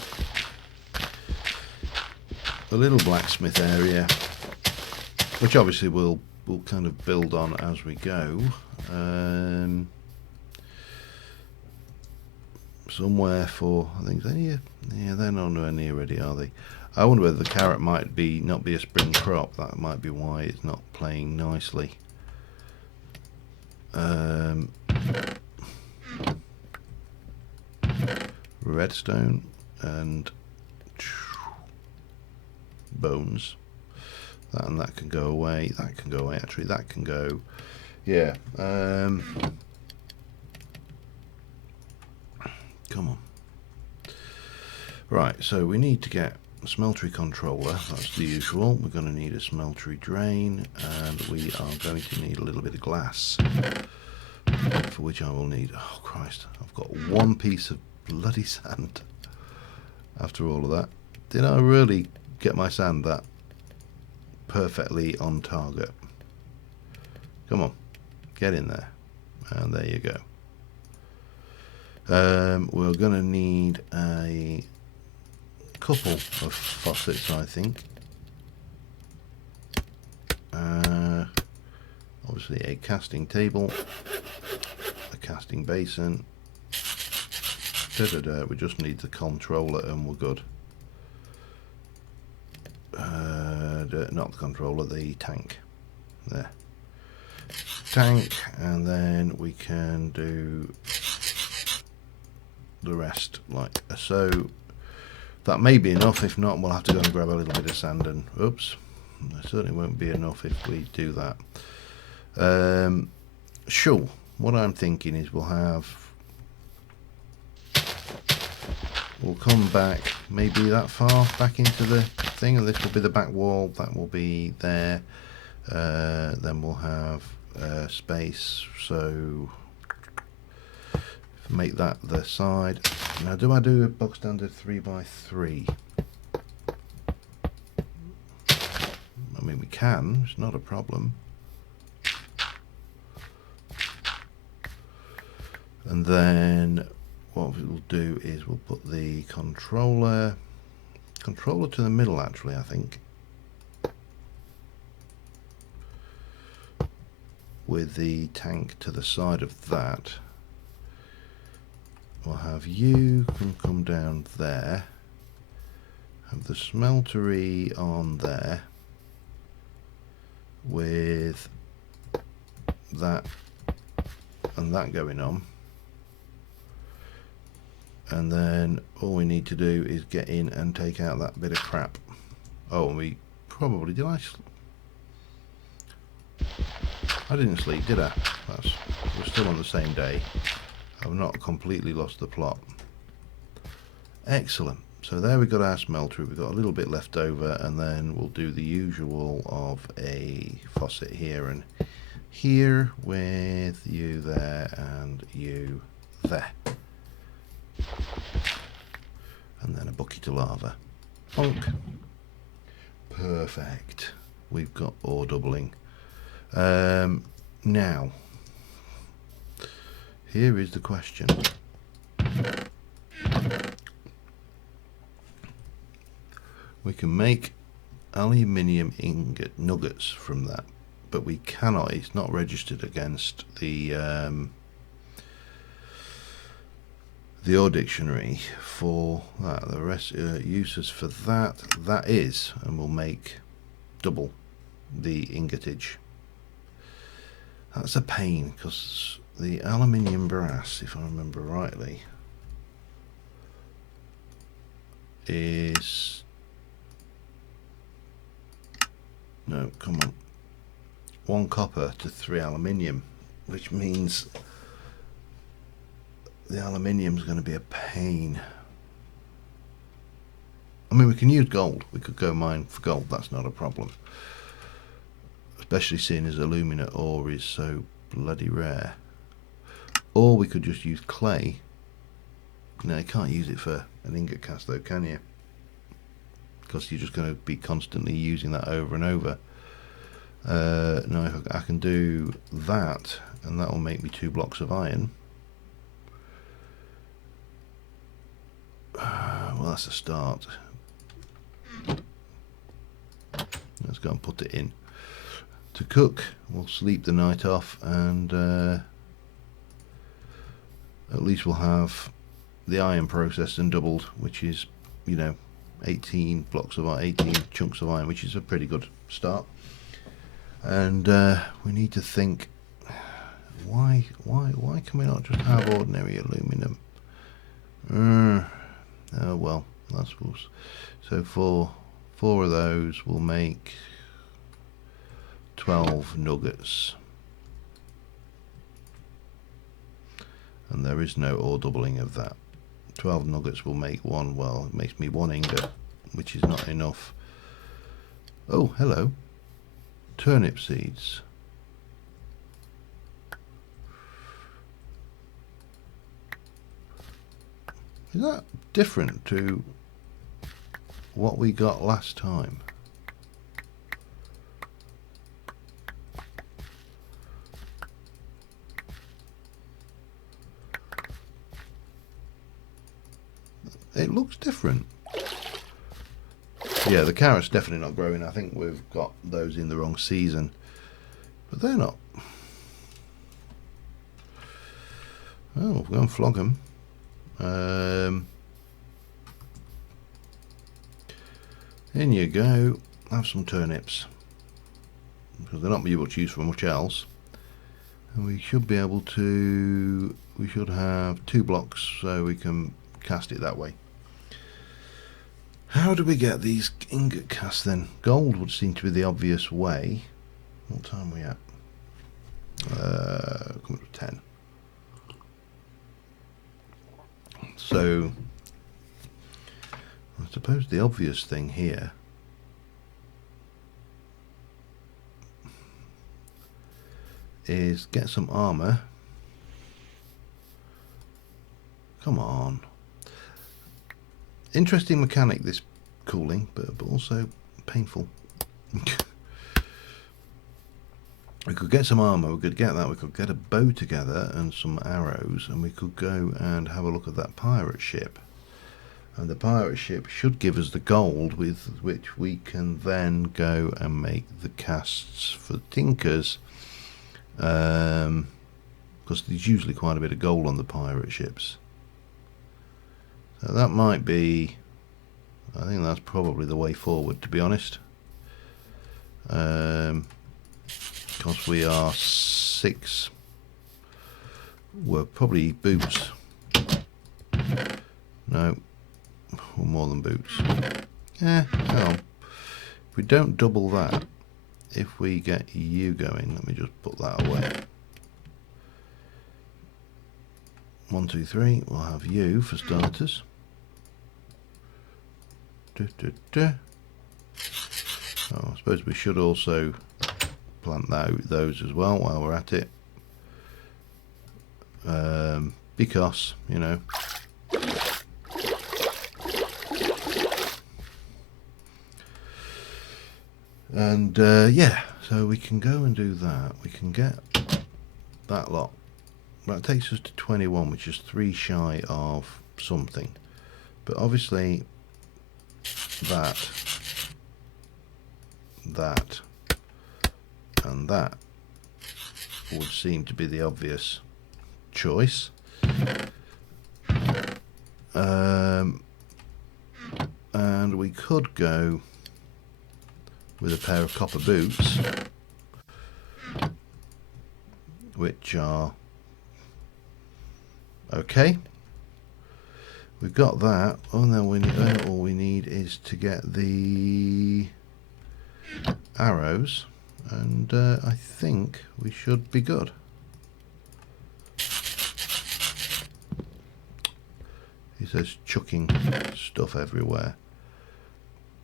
A little blacksmith area, which obviously we'll kind of build on as we go. Somewhere for, I think, yeah, they're nowhere near ready, are they? I wonder whether the carrot might not be a spring crop. That might be why it's not playing nicely. Redstone and bones. That can go away. That can go away. Actually, that can go. Yeah. Come on. Right. So we need to get a smeltery controller. That's the usual. We're going to need a smeltery drain, and we are going to need a little bit of glass, for which I will need. Oh Christ! I've got one piece of bloody sand. After all of that, did I really get my sand that perfectly on target? Come on, get in there, and there you go. We're going to need a couple of faucets, I think. Obviously a casting table, a casting basin. We just need the controller and we're good. Not the controller, the tank. There. Tank, and then we can do the rest like so. That may be enough. If not, we'll have to go and grab a little bit of sand and oops, it certainly won't be enough if we do that. Sure, what I'm thinking is we'll come back maybe that far back into the thing, and this will be the back wall, that will be there. Then we'll have space, so make that the side. Now do I do a box standard 3x3? I mean we can, it's not a problem. And then what we'll do is we'll put the controller to the middle actually, I think. With the tank to the side of that. We'll have you come down there. Have the smeltery on there. With that and that going on. And then all we need to do is get in and take out that bit of crap. Oh, and we probably I didn't sleep, did I? We're still on the same day. I've not completely lost the plot. Excellent. So there we've got our smelter. We've got a little bit left over, and then we'll do the usual of a faucet here and here with you there and you there. And then a bucket of lava. Bonk. Perfect. We've got ore doubling. Now, here is the question. We can make aluminium ingot nuggets from that, but we cannot. It's not registered against the ore dictionary for that. The rest uses for that is, and we'll make double the ingotage. That's a pain because the aluminium brass, if I remember rightly, is no, come on, 1 copper to 3 aluminium, which means the aluminium is going to be a pain. I mean, we can use gold. We could go mine for gold. That's not a problem. Especially seeing as alumina ore is so bloody rare. Or we could just use clay. No, you can't use it for an ingot cast though, can you? Because you're just going to be constantly using that over and over. No, I can do that, and that will make me 2 blocks of iron. Well, that's a start. Let's go and put it in. To cook, we'll sleep the night off, and at least we'll have the iron processed and doubled, which is, you know, 18 blocks of iron, 18 chunks of iron, which is a pretty good start. And we need to think, why can we not just have ordinary aluminum? Oh well, that's so for 4 of those we'll make 12 nuggets, and there is no ore doubling of that. 12 nuggets will make 1. Well, it makes me 1 ingot, which is not enough. Oh, hello, turnip seeds. Is that different to what we got last time? It looks different. Yeah, the carrot's definitely not growing. I think we've got those in the wrong season. But they're not. Oh, we'll go and flog them. In you go. Have some turnips. Because they're not much use for much else. And we should be able to we should have 2 blocks, so we can cast it that way. How do we get these ingot casts then? Gold would seem to be the obvious way. What time are we at? Coming up to 10. So I suppose the obvious thing here is get some armor. Come on. Interesting mechanic, this cooling, but also painful. We could get some armor, we could get that, we could get a bow together and some arrows, and we could go and have a look at that pirate ship. And the pirate ship should give us the gold with which we can then go and make the casts for tinkers. Because there's usually quite a bit of gold on the pirate ships. So that might be, I think that's probably the way forward, to be honest. Because we are 6. We're probably boots. No, we're more than boots. Hang on. If we don't double that, if we get you going, let me just put that away. 1, 2, 3. We'll have you for starters. Oh, I suppose we should also plant those as well while we're at it. Because, you know. And yeah, so we can go and do that. We can get that lot. That takes us to 21, which is 3 shy of something. But obviously that, and that would seem to be the obvious choice. And we could go with a pair of copper boots, which are okay. We've got that. Oh no, all we need is to get the arrows, and I think we should be good. He says chucking stuff everywhere.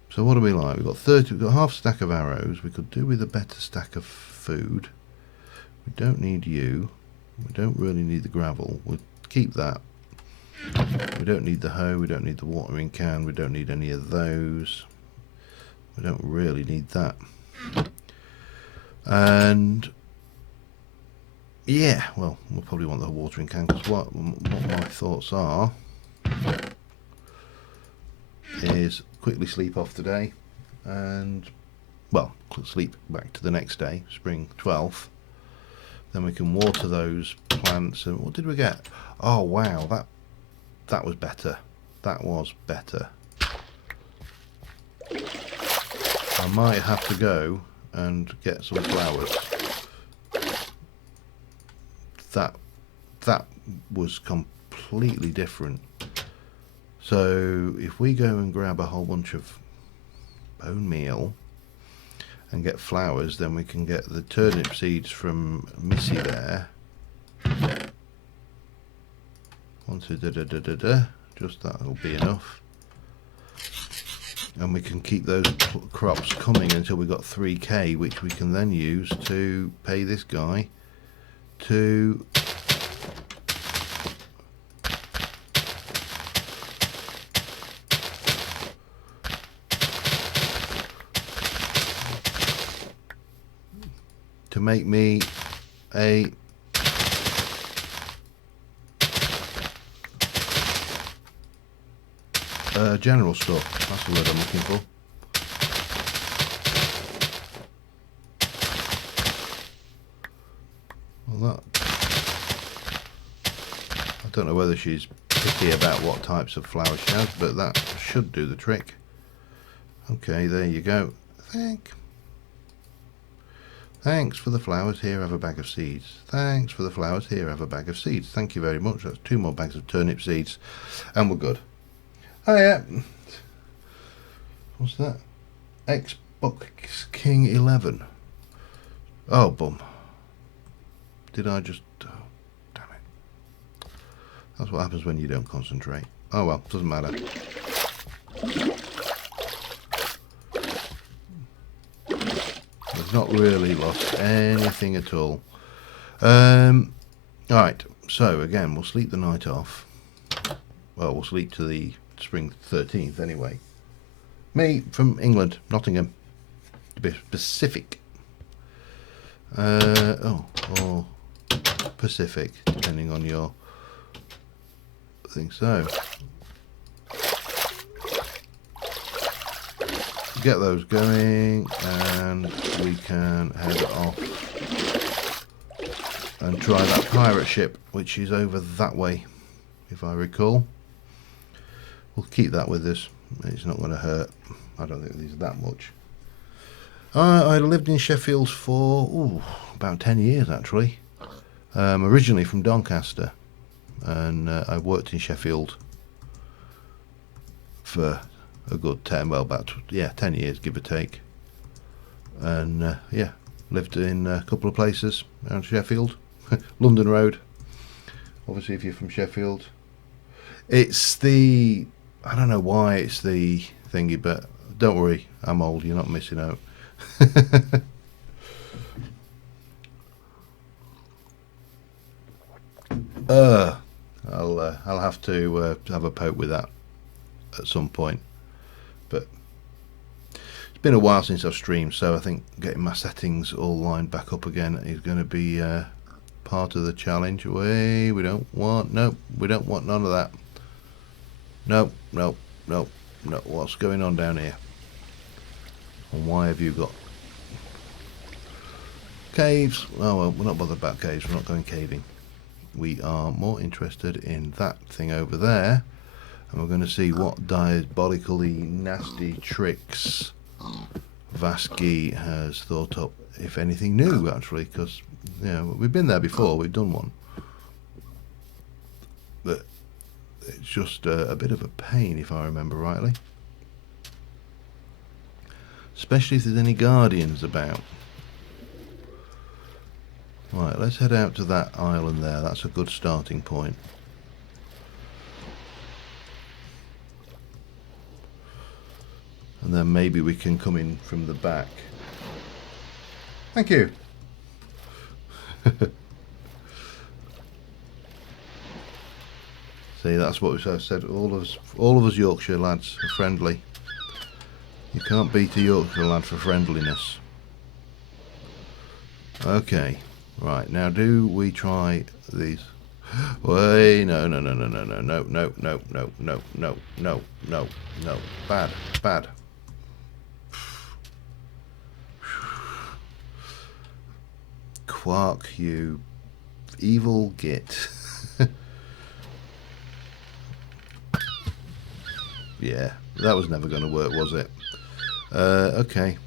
So what do we like? We've got 30. We've got half a stack of arrows. We could do with a better stack of food. We don't need you. We don't really need the gravel. We'll keep that. We don't need the hoe. We don't need the watering can. We don't need any of those. We don't really need that. And yeah, well, we'll probably want the watering can, because what my thoughts are is quickly sleep off today, and well, sleep back to the next day, spring 12th. Then we can water those plants. And what did we get? Oh wow, that was better. That was better. I might have to go and get some flowers. That was completely different. So if we go and grab a whole bunch of bone meal and get flowers, then we can get the turnip seeds from Missy there. 1, 2, just that'll be enough. And we can keep those crops coming until we've got 3k, which we can then use to pay this guy to make me a general store. That's the word I'm looking for. Well, I don't know whether she's picky about what types of flowers she has, but that should do the trick. Okay, there you go. I think Thanks for the flowers. Here, have a bag of seeds. Thanks for the flowers. Here, have a bag of seeds. Thank you very much. That's 2 more bags of turnip seeds. And we're good. Oh, yeah. What's that? Xbox King 11. Oh, bum. Did I just... Oh, damn it. That's what happens when you don't concentrate. Oh, well. Doesn't matter. I've not really lost anything at all. Alright, so again, we'll sleep the night off. Well, we'll sleep to the spring 13th anyway. Me from England, Nottingham, to be specific. Or Pacific, depending on your thing. So, get those going, and we can head off and try that pirate ship, which is over that way, if I recall. We'll keep that with us. It's not going to hurt. I don't think there's that much. I lived in Sheffield for about 10 years actually. Originally from Doncaster, and I worked in Sheffield for a good 10 years, give or take. And lived in a couple of places around Sheffield. London Road, obviously, if you're from Sheffield. It's the... I don't know why it's the thingy, but don't worry, I'm old, you're not missing out. I'll have to have a poke with that at some point. But it's been a while since I've streamed, so I think getting my settings all lined back up again is going to be part of the challenge. We don't want none of that. No. What's going on down here? And why have you got caves? Oh well, we're not bothered about caves. We're not going caving. We are more interested in that thing over there, and we're going to see what diabolically nasty tricks Vasky has thought up, if anything new actually, because we've been there before, we've done one, but it's just a bit of a pain, if I remember rightly, especially if there's any guardians about. Right, let's head out to that island there. That's a good starting point. And then maybe we can come in from the back. Thank you. See, that's what I said. All of us Yorkshire lads are friendly. You can't beat a Yorkshire lad for friendliness. Okay. Right, now do we try these? Wait, no. Bad. Quark, you evil git. Yeah, that was never going to work, was it? Okay.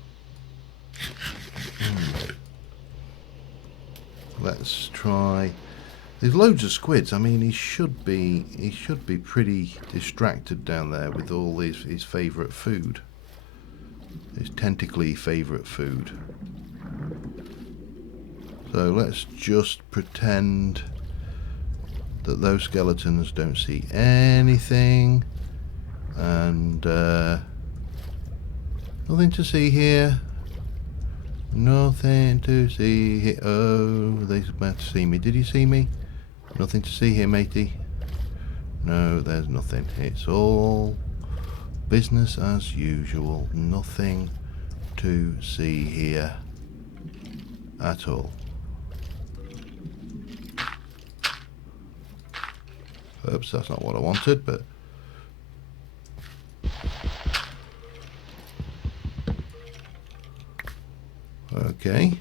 Let's try. There's loads of squids. I mean, he should be pretty distracted down there with all his favourite food. His tentacly favourite food. So let's just pretend that those skeletons don't see anything, and nothing to see here. Nothing to see here. Oh, they're about to see me. Did you see me? Nothing to see here, matey. No, there's nothing. It's all business as usual. Nothing to see here at all. Oops, that's not what I wanted, but okay.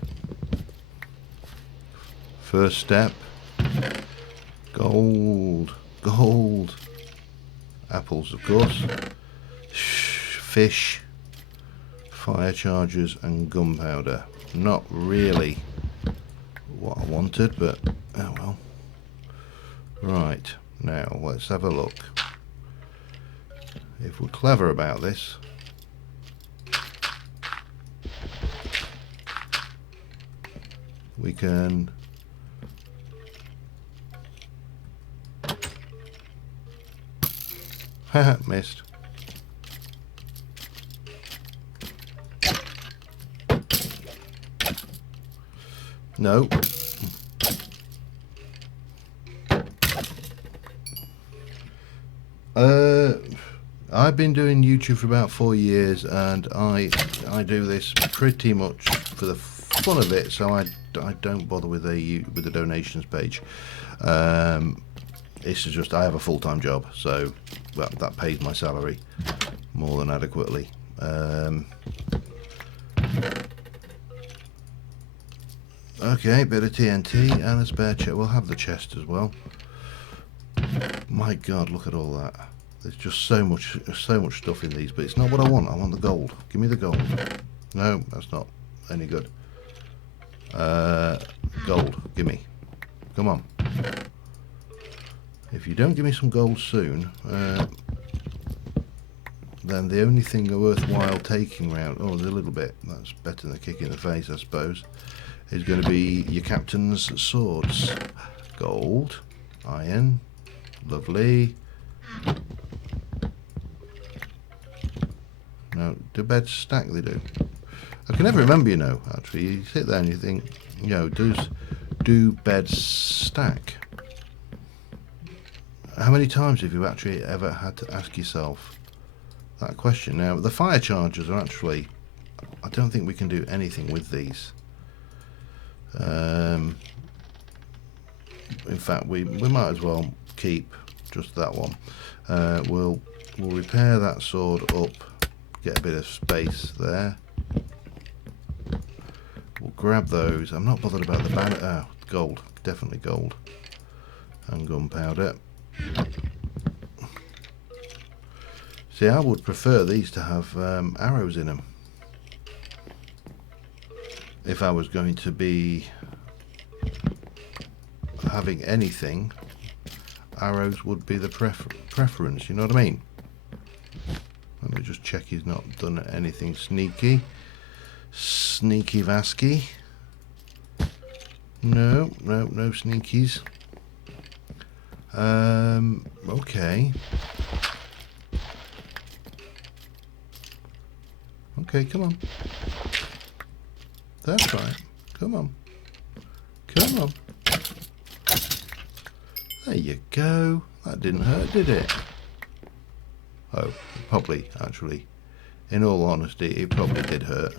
First step. Gold. Apples, of course. Fish. Fire chargers and gunpowder. Not really what I wanted, but oh well. Right, now let's have a look. If we're clever about this, we can haha, missed. No. I've been doing YouTube for about 4 years, and I do this pretty much for the fun of it, so I don't bother with the donations page. It's just I have a full-time job, so that pays my salary more than adequately. Okay, bit of TNT and a spare chest. We'll have the chest as well. My God, look at all that. There's just so much stuff in these, but it's not what I want. I want the gold. Give me the gold. No, that's not any good. Gold, give me. Come on. If you don't give me some gold soon, then the only thing worthwhile taking round, oh, there's a little bit, that's better than a kick in the face, I suppose, is going to be your captain's swords. Gold, iron, lovely. No, do beds stack? They do. I can never remember, you know, actually. You sit there and you think, you know, do beds stack? How many times have you actually ever had to ask yourself that question? Now, the fire chargers are actually, I don't think we can do anything with these. In fact, we might as well keep just that one. We'll repair that sword up, get a bit of space there. We'll grab those. I'm not bothered about the banner. Oh, gold, definitely gold, and gunpowder. See, I would prefer these to have arrows in them. If I was going to be having anything, arrows would be the preference, you know what I mean? Let me just check he's not done anything sneaky. Sneaky Vasky. No sneakies. Okay. Okay, come on. That's right. Come on. Come on. There you go. That didn't hurt, did it? Oh, probably, actually. In all honesty, it probably did hurt.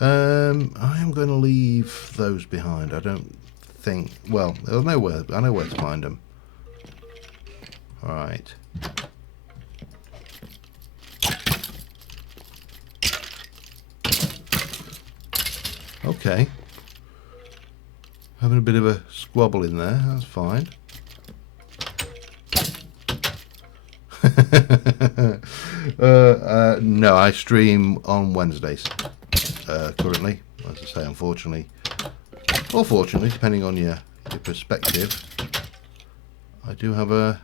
I am going to leave those behind. I don't think... Well, I know where to find them. Alright. Okay. Having a bit of a squabble in there, that's fine. No, I stream on Wednesdays currently, as I say, unfortunately. Or fortunately, depending on your perspective. I do have a...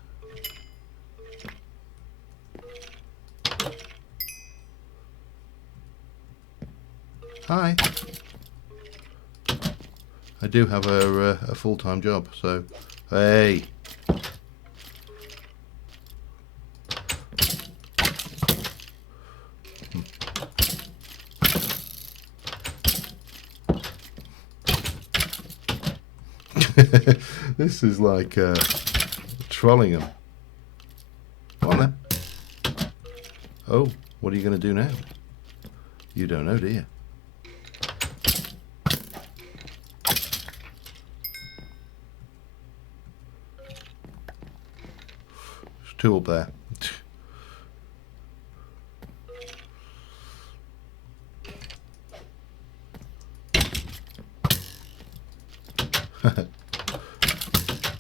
Hi. I do have a full-time job, so... Hey! This is like trolling them. Come on then. Oh, what are you going to do now? You don't know, do you? There's two up there.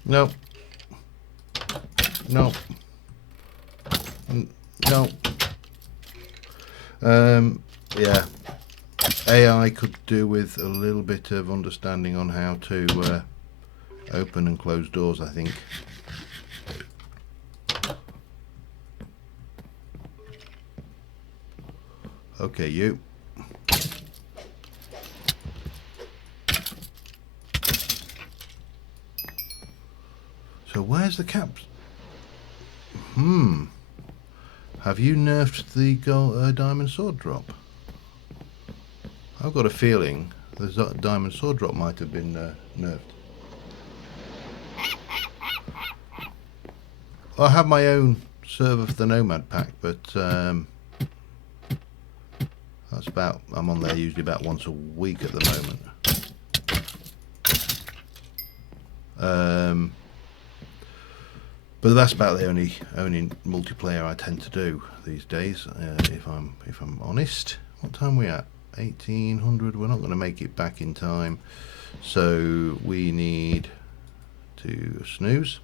No. No. No. Yeah. AI could do with a little bit of understanding on how to open and close doors, I think. Okay, you. So where's the caps? Have you nerfed the diamond sword drop? I've got a feeling the diamond sword drop might have been nerfed. I have my own server for the Nomad pack, but that's about, I'm on there usually about once a week at the moment. But that's about the only multiplayer I tend to do these days. If I'm honest, what time are we at? 1800. We're not going to make it back in time, so we need to snooze.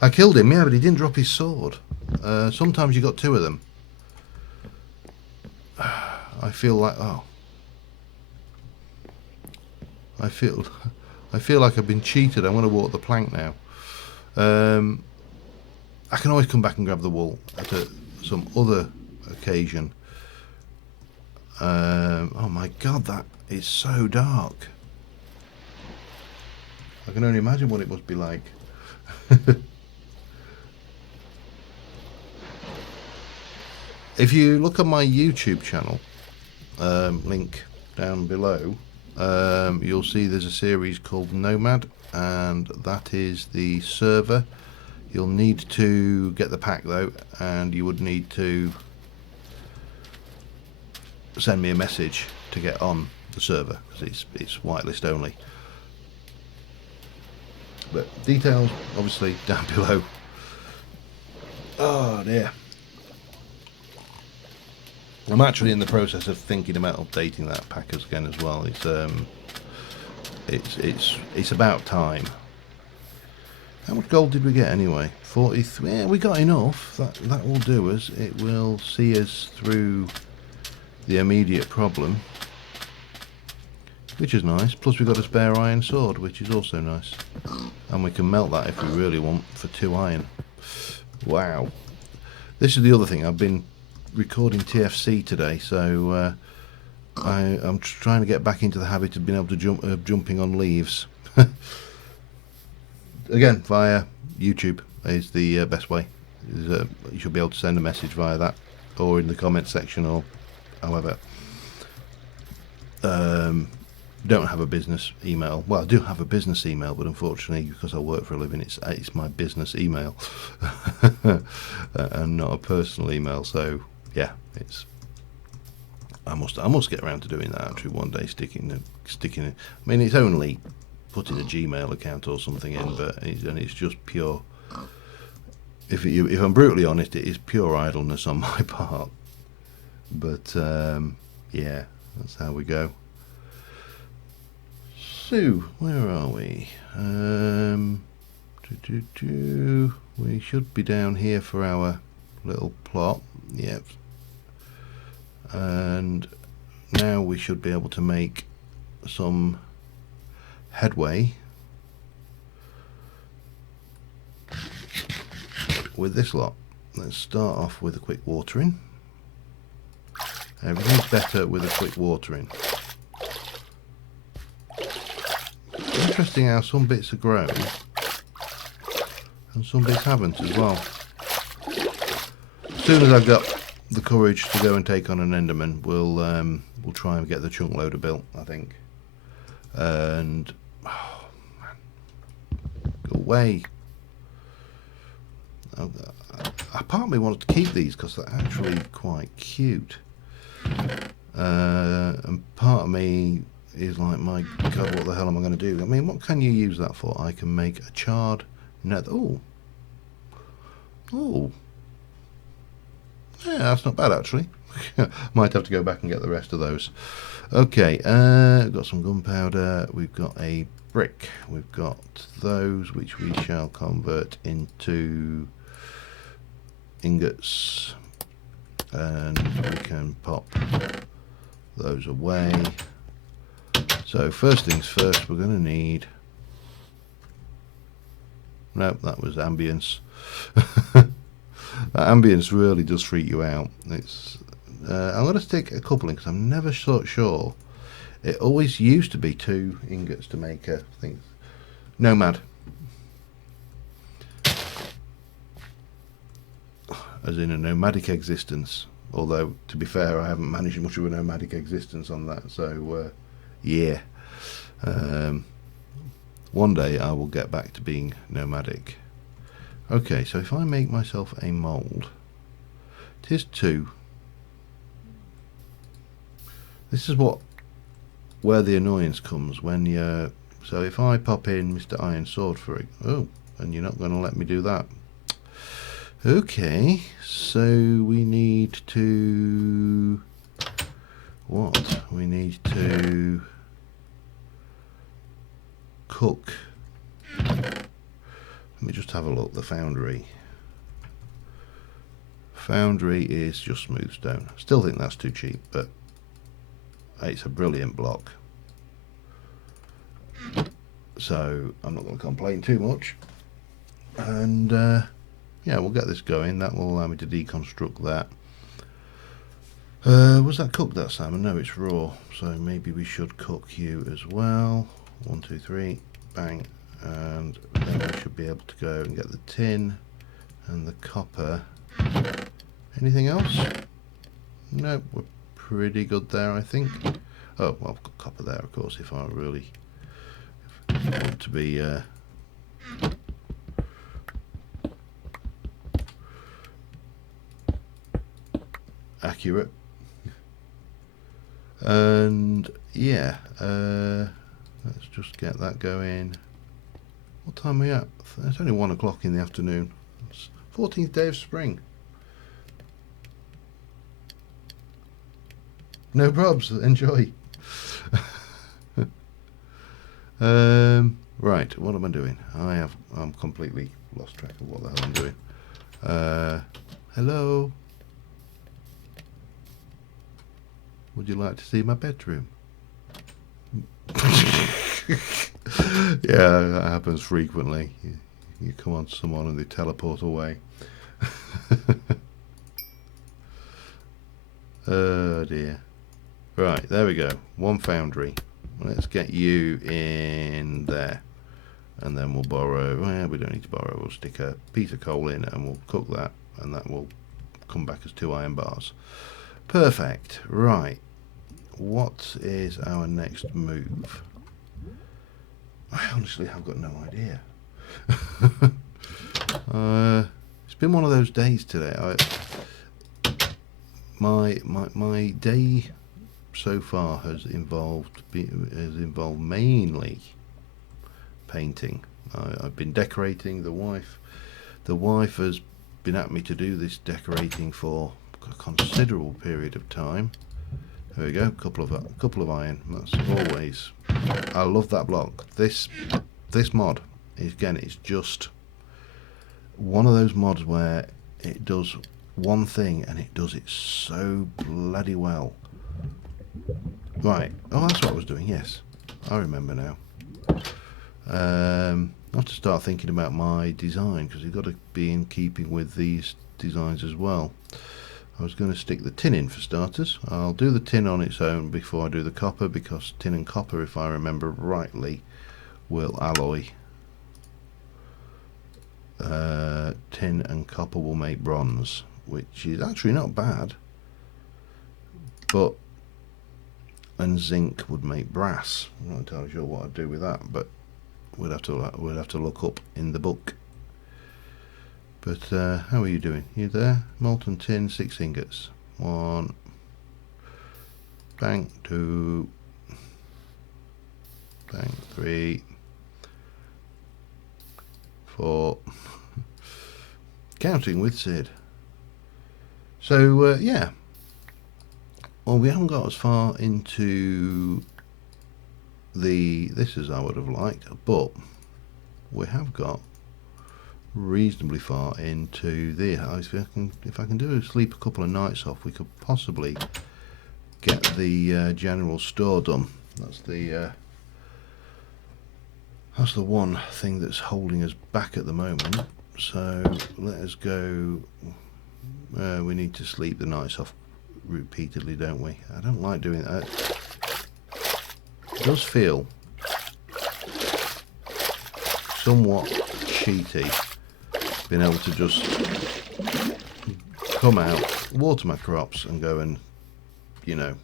I killed him, yeah, but he didn't drop his sword. Sometimes you got two of them. I feel like I feel like I've been cheated. I want to walk the plank now. I can always come back and grab the wool at some other occasion. Oh my god, that is so dark. I can only imagine what it must be like. If you look at my YouTube channel, link down below, you'll see there's a series called Nomad, and that is the server. You'll need to get the pack though, and you would need to send me a message to get on the server, because it's whitelist only. But details obviously down below. Oh dear. I'm actually in the process of thinking about updating that packers again as well. It's about time. How much gold did we get anyway? 43. Yeah, we got enough. That will do us. It will see us through the immediate problem, which is nice. Plus we've got a spare iron sword, which is also nice, and we can melt that if we really want for 2 iron. Wow. This is the other thing. I've been recording TFC today, so I'm trying to get back into the habit of being able to jumping on leaves. Again, via YouTube is the best way. You should be able to send a message via that, or in the comment section, or however. Don't have a business email. Well, I do have a business email, but unfortunately, because I work for a living, it's my business email and not a personal email. So yeah, I must get around to doing that actually one day. Sticking it. I mean, it's only putting a Gmail account or something in, but it's just pure. If I'm brutally honest, it is pure idleness on my part. But yeah, that's how we go. So where are we? We should be down here for our little plot. Yep. And now we should be able to make some headway with this lot. Let's start off with a quick watering. Everything's better with a quick watering. Interesting how some bits are grown and some bits haven't as well. As soon as I've got the courage to go and take on an Enderman, we'll try and get the chunk loader built, I think. And oh man, go away. I partly wanted to keep these because they're actually quite cute, and part of me is like, my god, what the hell am I going to do? I mean, what can you use that for? I can make a charred nether. Oh, yeah, that's not bad actually. Might have to go back and get the rest of those. Okay, got some gunpowder. We've got a brick. We've got those which we shall convert into ingots. and we can pop those away. So first things first, we're going to need, nope, that was ambience. That ambience really does freak you out. It's I'm going to stick a couple in because I'm never so sure. It always used to be 2 ingots to make a thing. Nomad. As in a nomadic existence. Although, to be fair, I haven't managed much of a nomadic existence on that. So, yeah. One day I will get back to being nomadic. Okay, so if I make myself a mould. It is 2. This is where the annoyance comes when you're... So if I pop in Mr. Iron Sword for it... Oh, and you're not going to let me do that. Okay, so we need to... What? We need to... cook. Let me just have a look. The foundry. Foundry is just smooth stone. Still think that's too cheap, but it's a brilliant block. So I'm not going to complain too much. And yeah, we'll get this going. That will allow me to deconstruct that. Was that cooked, that salmon? No, it's raw. So maybe we should cook you as well. 1, 2, 3, bang. And then we should be able to go and get the tin and the copper. Anything else? No, we're pretty good there, I think. Oh, well, I've got copper there, of course, if I really want to be accurate. And yeah, let's just get that going. What time are we at? It's only 1 o'clock in the afternoon. It's 14th day of spring. No probs, enjoy. Right, what am I doing? I'm completely lost track of what the hell I'm doing. Hello. Would you like to see my bedroom? Yeah, that happens frequently. You come on to someone and they teleport away. Oh dear. Right, there we go. 1 foundry. Let's get you in there. And then we'll borrow, well, we don't need to borrow, we'll stick a piece of coal in and we'll cook that, and that will come back as 2 iron bars. Perfect. Right. What is our next move? I honestly have got no idea. It's been one of those days today. My day so far has involved mainly painting. I've been decorating. The wife has been at me to do this decorating for a considerable period of time. There we go, couple of iron. That's always. I love that block. This mod is, again, it's just one of those mods where it does one thing and it does it so bloody well. Right. Oh, that's what I was doing. Yes, I remember now. I have to start thinking about my design because you've got to be in keeping with these designs as well. I was going to stick the tin in for starters. I'll do the tin on its own before I do the copper, because tin and copper, if I remember rightly, will alloy. Tin and copper will make bronze, which is actually not bad. And zinc would make brass. I'm not entirely sure what I'd do with that, but we'd have to look up in the book. But how are you doing? You there? Molten tin, 6 ingots. 1, bang, 2, bang, 3, 4. Counting with Sid. So yeah. Well, we haven't got as far into this as I would have liked, but we have got reasonably far into there. If I can do sleep a couple of nights off, we could possibly get the general store done. That's the one thing that's holding us back at the moment. So let us go. We need to sleep the nights off repeatedly, don't we? I don't like doing that. It does feel somewhat cheaty being able to just come out, water my crops and go and, you know,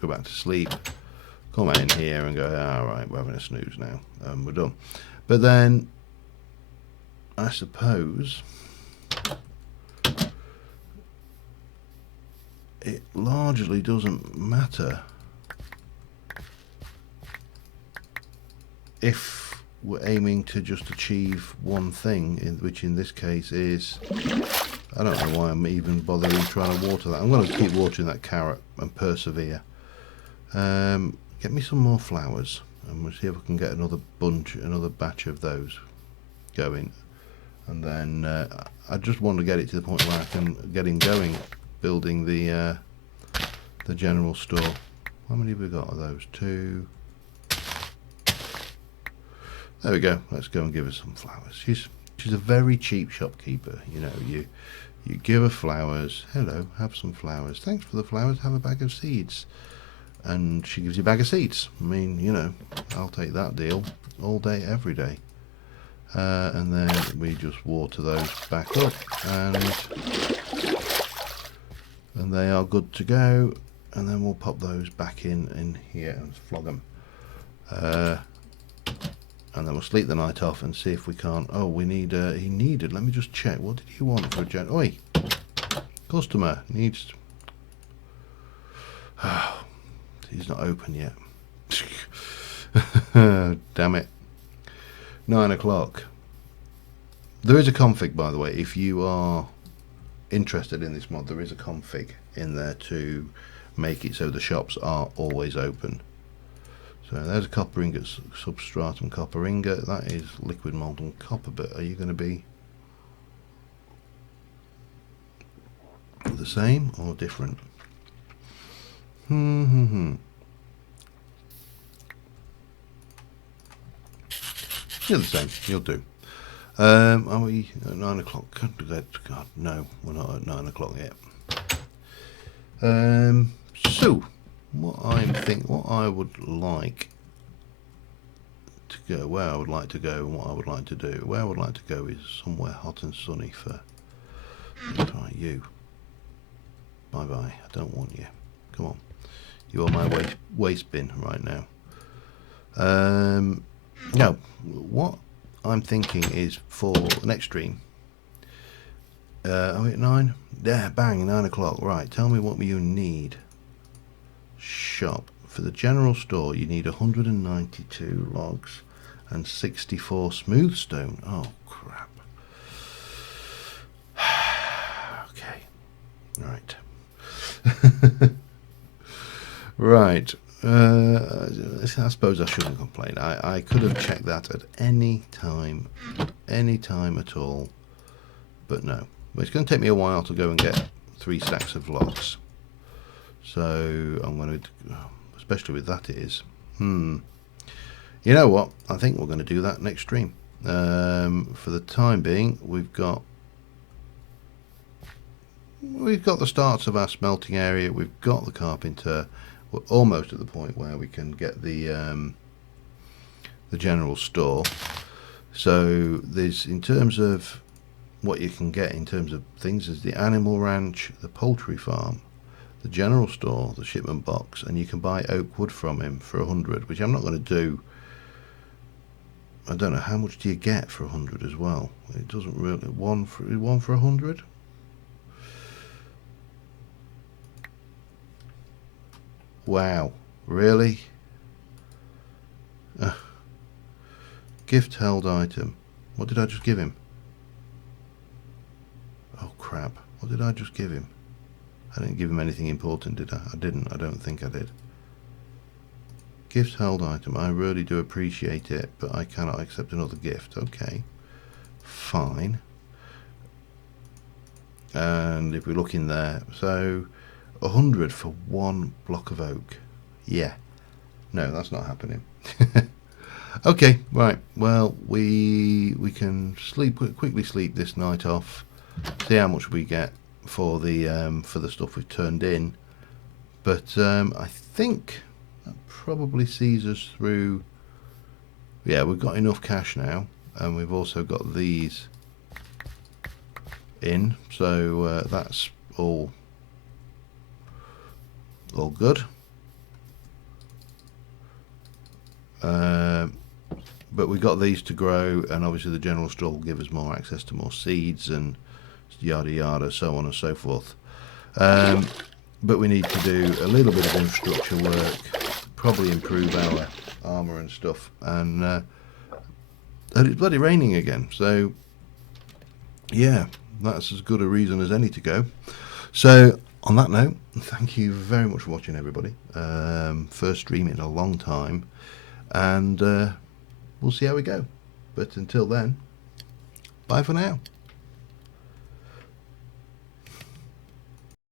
go back to sleep, come out in here and go, alright, we're having a snooze now, and we're done. But then I suppose it largely doesn't matter if we're aiming to just achieve one thing, which in this case is, I don't know why I'm even bothering trying to water that. I'm going to keep watering that carrot and persevere. Get me some more flowers and we'll see if I can get another batch of those going. And then I just want to get it to the point where I can get him going, building the general store. How many have we got of those? 2. There we go. Let's go and give her some flowers. She's a very cheap shopkeeper. You know, you give her flowers. Hello, have some flowers. Thanks for the flowers. Have a bag of seeds. And she gives you a bag of seeds. I mean, you know, I'll take that deal all day, every day. And then we just water those back up, and they are good to go. And then we'll pop those back in here and flog them. And then we'll sleep the night off and see if we can't. Oh, we need. He needed. Let me just check. What did he want for a gen? Oi, customer needs. Oh, he's not open yet. Damn it. 9 o'clock. There is a config, by the way. If you are interested in this mod, there is a config in there to make it so the shops are always open. So there's a copper ingot, substratum copper ingot. That is liquid molten copper. But are you going to be the same or different? You're the same. You'll do. Are we at 9 o'clock? God, no, we're not at 9 o'clock yet. So what I would like to go, where I would like to go, and what I would like to do. Where I would like to go is somewhere hot and sunny for. Try you. Bye bye. I don't want you. Come on. You are my waste bin right now. No, what I'm thinking is for the next stream. Are we at 9? Yeah, bang, 9 o'clock. Right, tell me what you need. Shop. For the general store, you need 192 logs and 64 smooth stone. Oh, crap. Okay. Right. Right. I suppose I shouldn't complain. I could have checked that at any time at all, but no. But it's going to take me a while to go and get 3 stacks of logs. So I'm going to, especially with that, it is. You know what? I think we're going to do that next stream. For the time being, we've got the starts of our smelting area. We've got the carpenter. We're almost at the point where we can get the general store. So there's, in terms of what you can get in terms of things, is the animal ranch, the poultry farm, the general store, the shipment box, and you can buy oak wood from him for 100, which I'm not going to do. I don't know, how much do you get for 100 as well? It doesn't really. One for 100. Wow, really? Gift held item. What did I just give him? Oh crap, what did I just give him? I didn't give him anything important, did I? I didn't. I don't think I did. Gift held item. I really do appreciate it, but I cannot accept another gift. Okay, fine. And if we look in there, so 100 for one block of oak. Yeah, no, that's not happening. Okay, right. Well, we can quickly sleep this night off. See how much we get for the stuff we've turned in. But I think that probably sees us through. Yeah, we've got enough cash now, and we've also got these in, so that's all good. But we got these to grow, and obviously the general store will give us more access to more seeds and yada yada, so on and so forth. But we need to do a little bit of infrastructure work, probably improve our armour and stuff, and it's bloody raining again, so yeah, that's as good a reason as any to go. So on that note, thank you very much for watching, everybody. First stream in a long time, and we'll see how we go. But until then, bye for now.